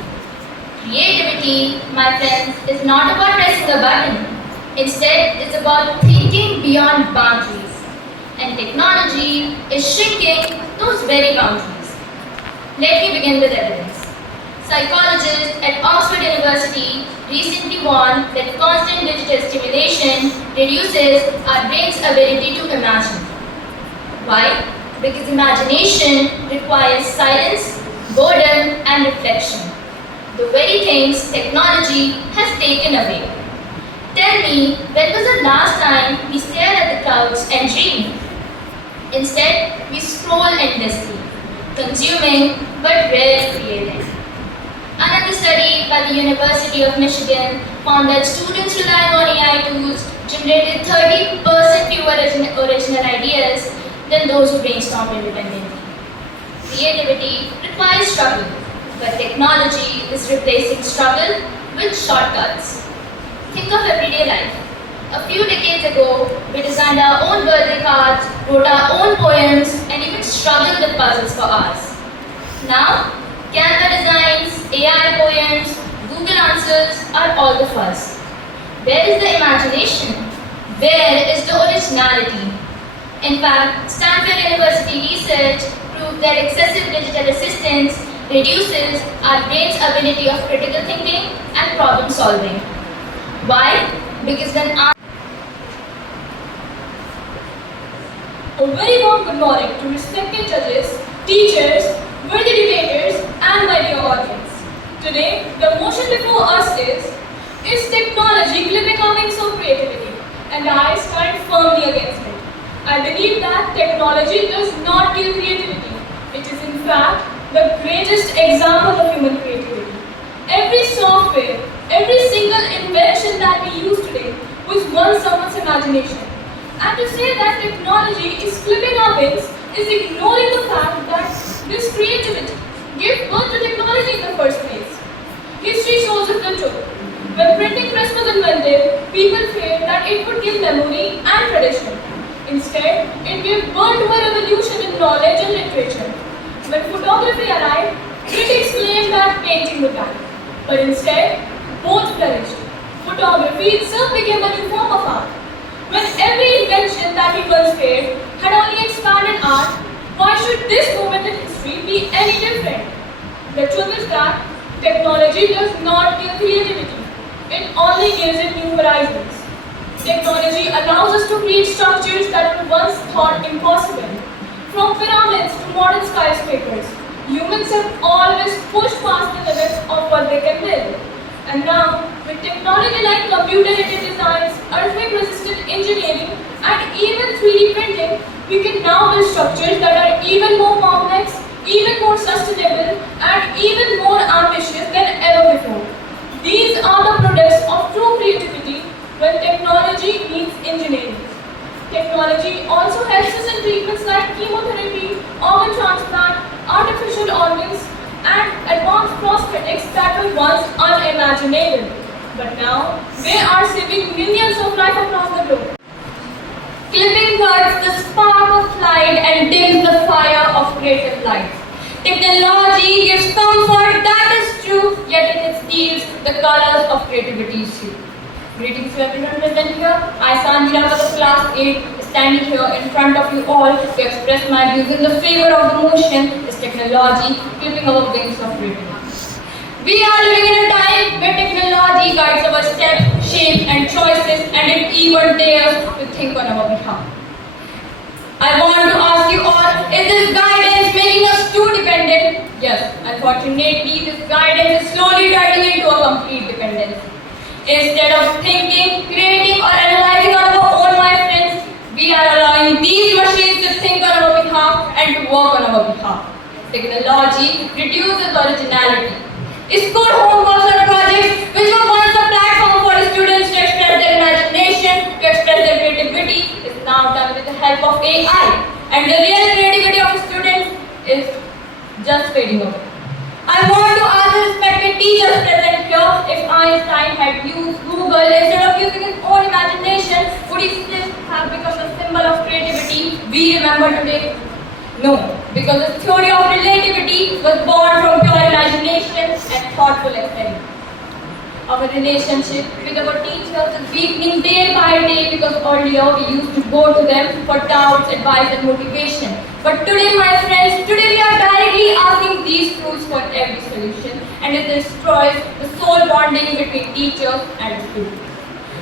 Creativity, my friends, is not about pressing a button. Instead, it's about thinking beyond boundaries. And technology is shrinking those very boundaries. Let me begin with evidence. Psychologists at Oxford University recently warned that constant digital stimulation reduces our brain's ability to imagine. Why? Because imagination requires silence, boredom, and reflection. The very things technology has taken away. Tell me, when was the last time we stared at the clouds and dreamed? Instead, we scroll endlessly, consuming but rarely creating. Another study by the University of Michigan found that students relying on AI tools generated 30% fewer original ideas than those who brainstormed independently. Creativity requires struggle, but technology is replacing struggle with shortcuts. Think of everyday life. A few decades ago, we designed our own birthday cards, wrote our own poems, and even struggled with puzzles for hours. Now, Canva designs, AI poems, Google answers are all the fuzz. Where is the imagination? Where is the originality? In fact, Stanford University research proved that excessive digital assistance reduces our brain's ability of critical thinking and problem solving. Why? Because when A very warm good morning to respected judges, teachers, worthy debaters, and my dear audience. Today, the motion before us is technology clipping our wings of creativity? And I stand firmly against it. I believe that technology does not kill creativity. It is in fact the greatest example of human creativity. Every software, every single invention that we use today was once someone's imagination. And to say that technology is clipping our wings is ignoring the fact that this creativity gave birth to technology in the first place. History shows us the truth. When printing press was invented, people feared that it would give memory and tradition. Instead, it gave birth to a revolution in knowledge and literature. When photography arrived, critics claimed that painting would die. But instead, both flourished. Photography itself became a new form of art. When every invention that we once feared had only expanded art, why should this moment in history be any different? The truth is that technology does not kill creativity. It only gives it new horizons. Technology allows us to create structures that were once thought impossible. From pyramids to modern skyscrapers, humans have always pushed past the limits of what they can build. And now, with technology like computer-aided designs, earthquake-resistant engineering, and even 3D printing, we can now build structures that are even more complex, even more sustainable, and even more ambitious than ever before. These are the products of true creativity when technology meets engineering. Technology also helps us in treatments like chemotherapy, organ transplant, artificial organs, and advanced prosthetics that were once unimaginable. But now, they are saving millions of lives across the globe. Clipping cuts the spark of light and dims the fire of creative life. Technology gives comfort, that is true, yet it steals the colors of creativity too. Greetings to everyone present here. I, Sanjira, for the class 8, standing here in front of you all to express my views in the favor of the motion is technology clipping our wings of creativity. We are living in a time where technology guides our steps, shapes, and choices, and it even dares to think on our behalf. I want to ask you all, is this guidance making us too dependent? Yes, unfortunately, this guidance is slowly turning into a complete dependence. Instead of thinking, creating, or analyzing on our own, my friends, we are allowing these machines to think on our behalf and to work on our behalf. Technology reduces originality. School homeworks or projects, which were once a platform for students to express their imagination, to express their creativity, is now done with the help of AI. And the real creativity of students is just fading away. I want to ask the respected teachers present here, if Einstein had used Google instead of using his own imagination, would he still have become the symbol of creativity we remember today? No, because the theory of relativity was born from pure imagination and thoughtful experiment. Our relationship with our teachers is weakening day by day because earlier we used to go to them for doubts, advice and motivation. But today, my friends, today we are directly asking these tools for every solution, and it destroys the soul bonding between teachers and students.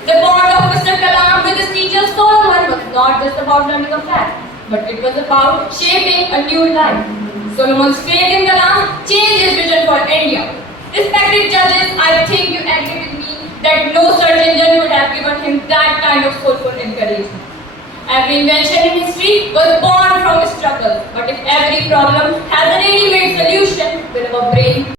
The bond of Mr. Kalam with his teacher Solomon was not just about learning a fact, but it was about shaping a new life. Solomon's faith in Kalam changed his vision for India. Respected judges, I think you agree with me that no search engine would have given him that kind of soulful encouragement. Every invention in history was born from struggle, but if every problem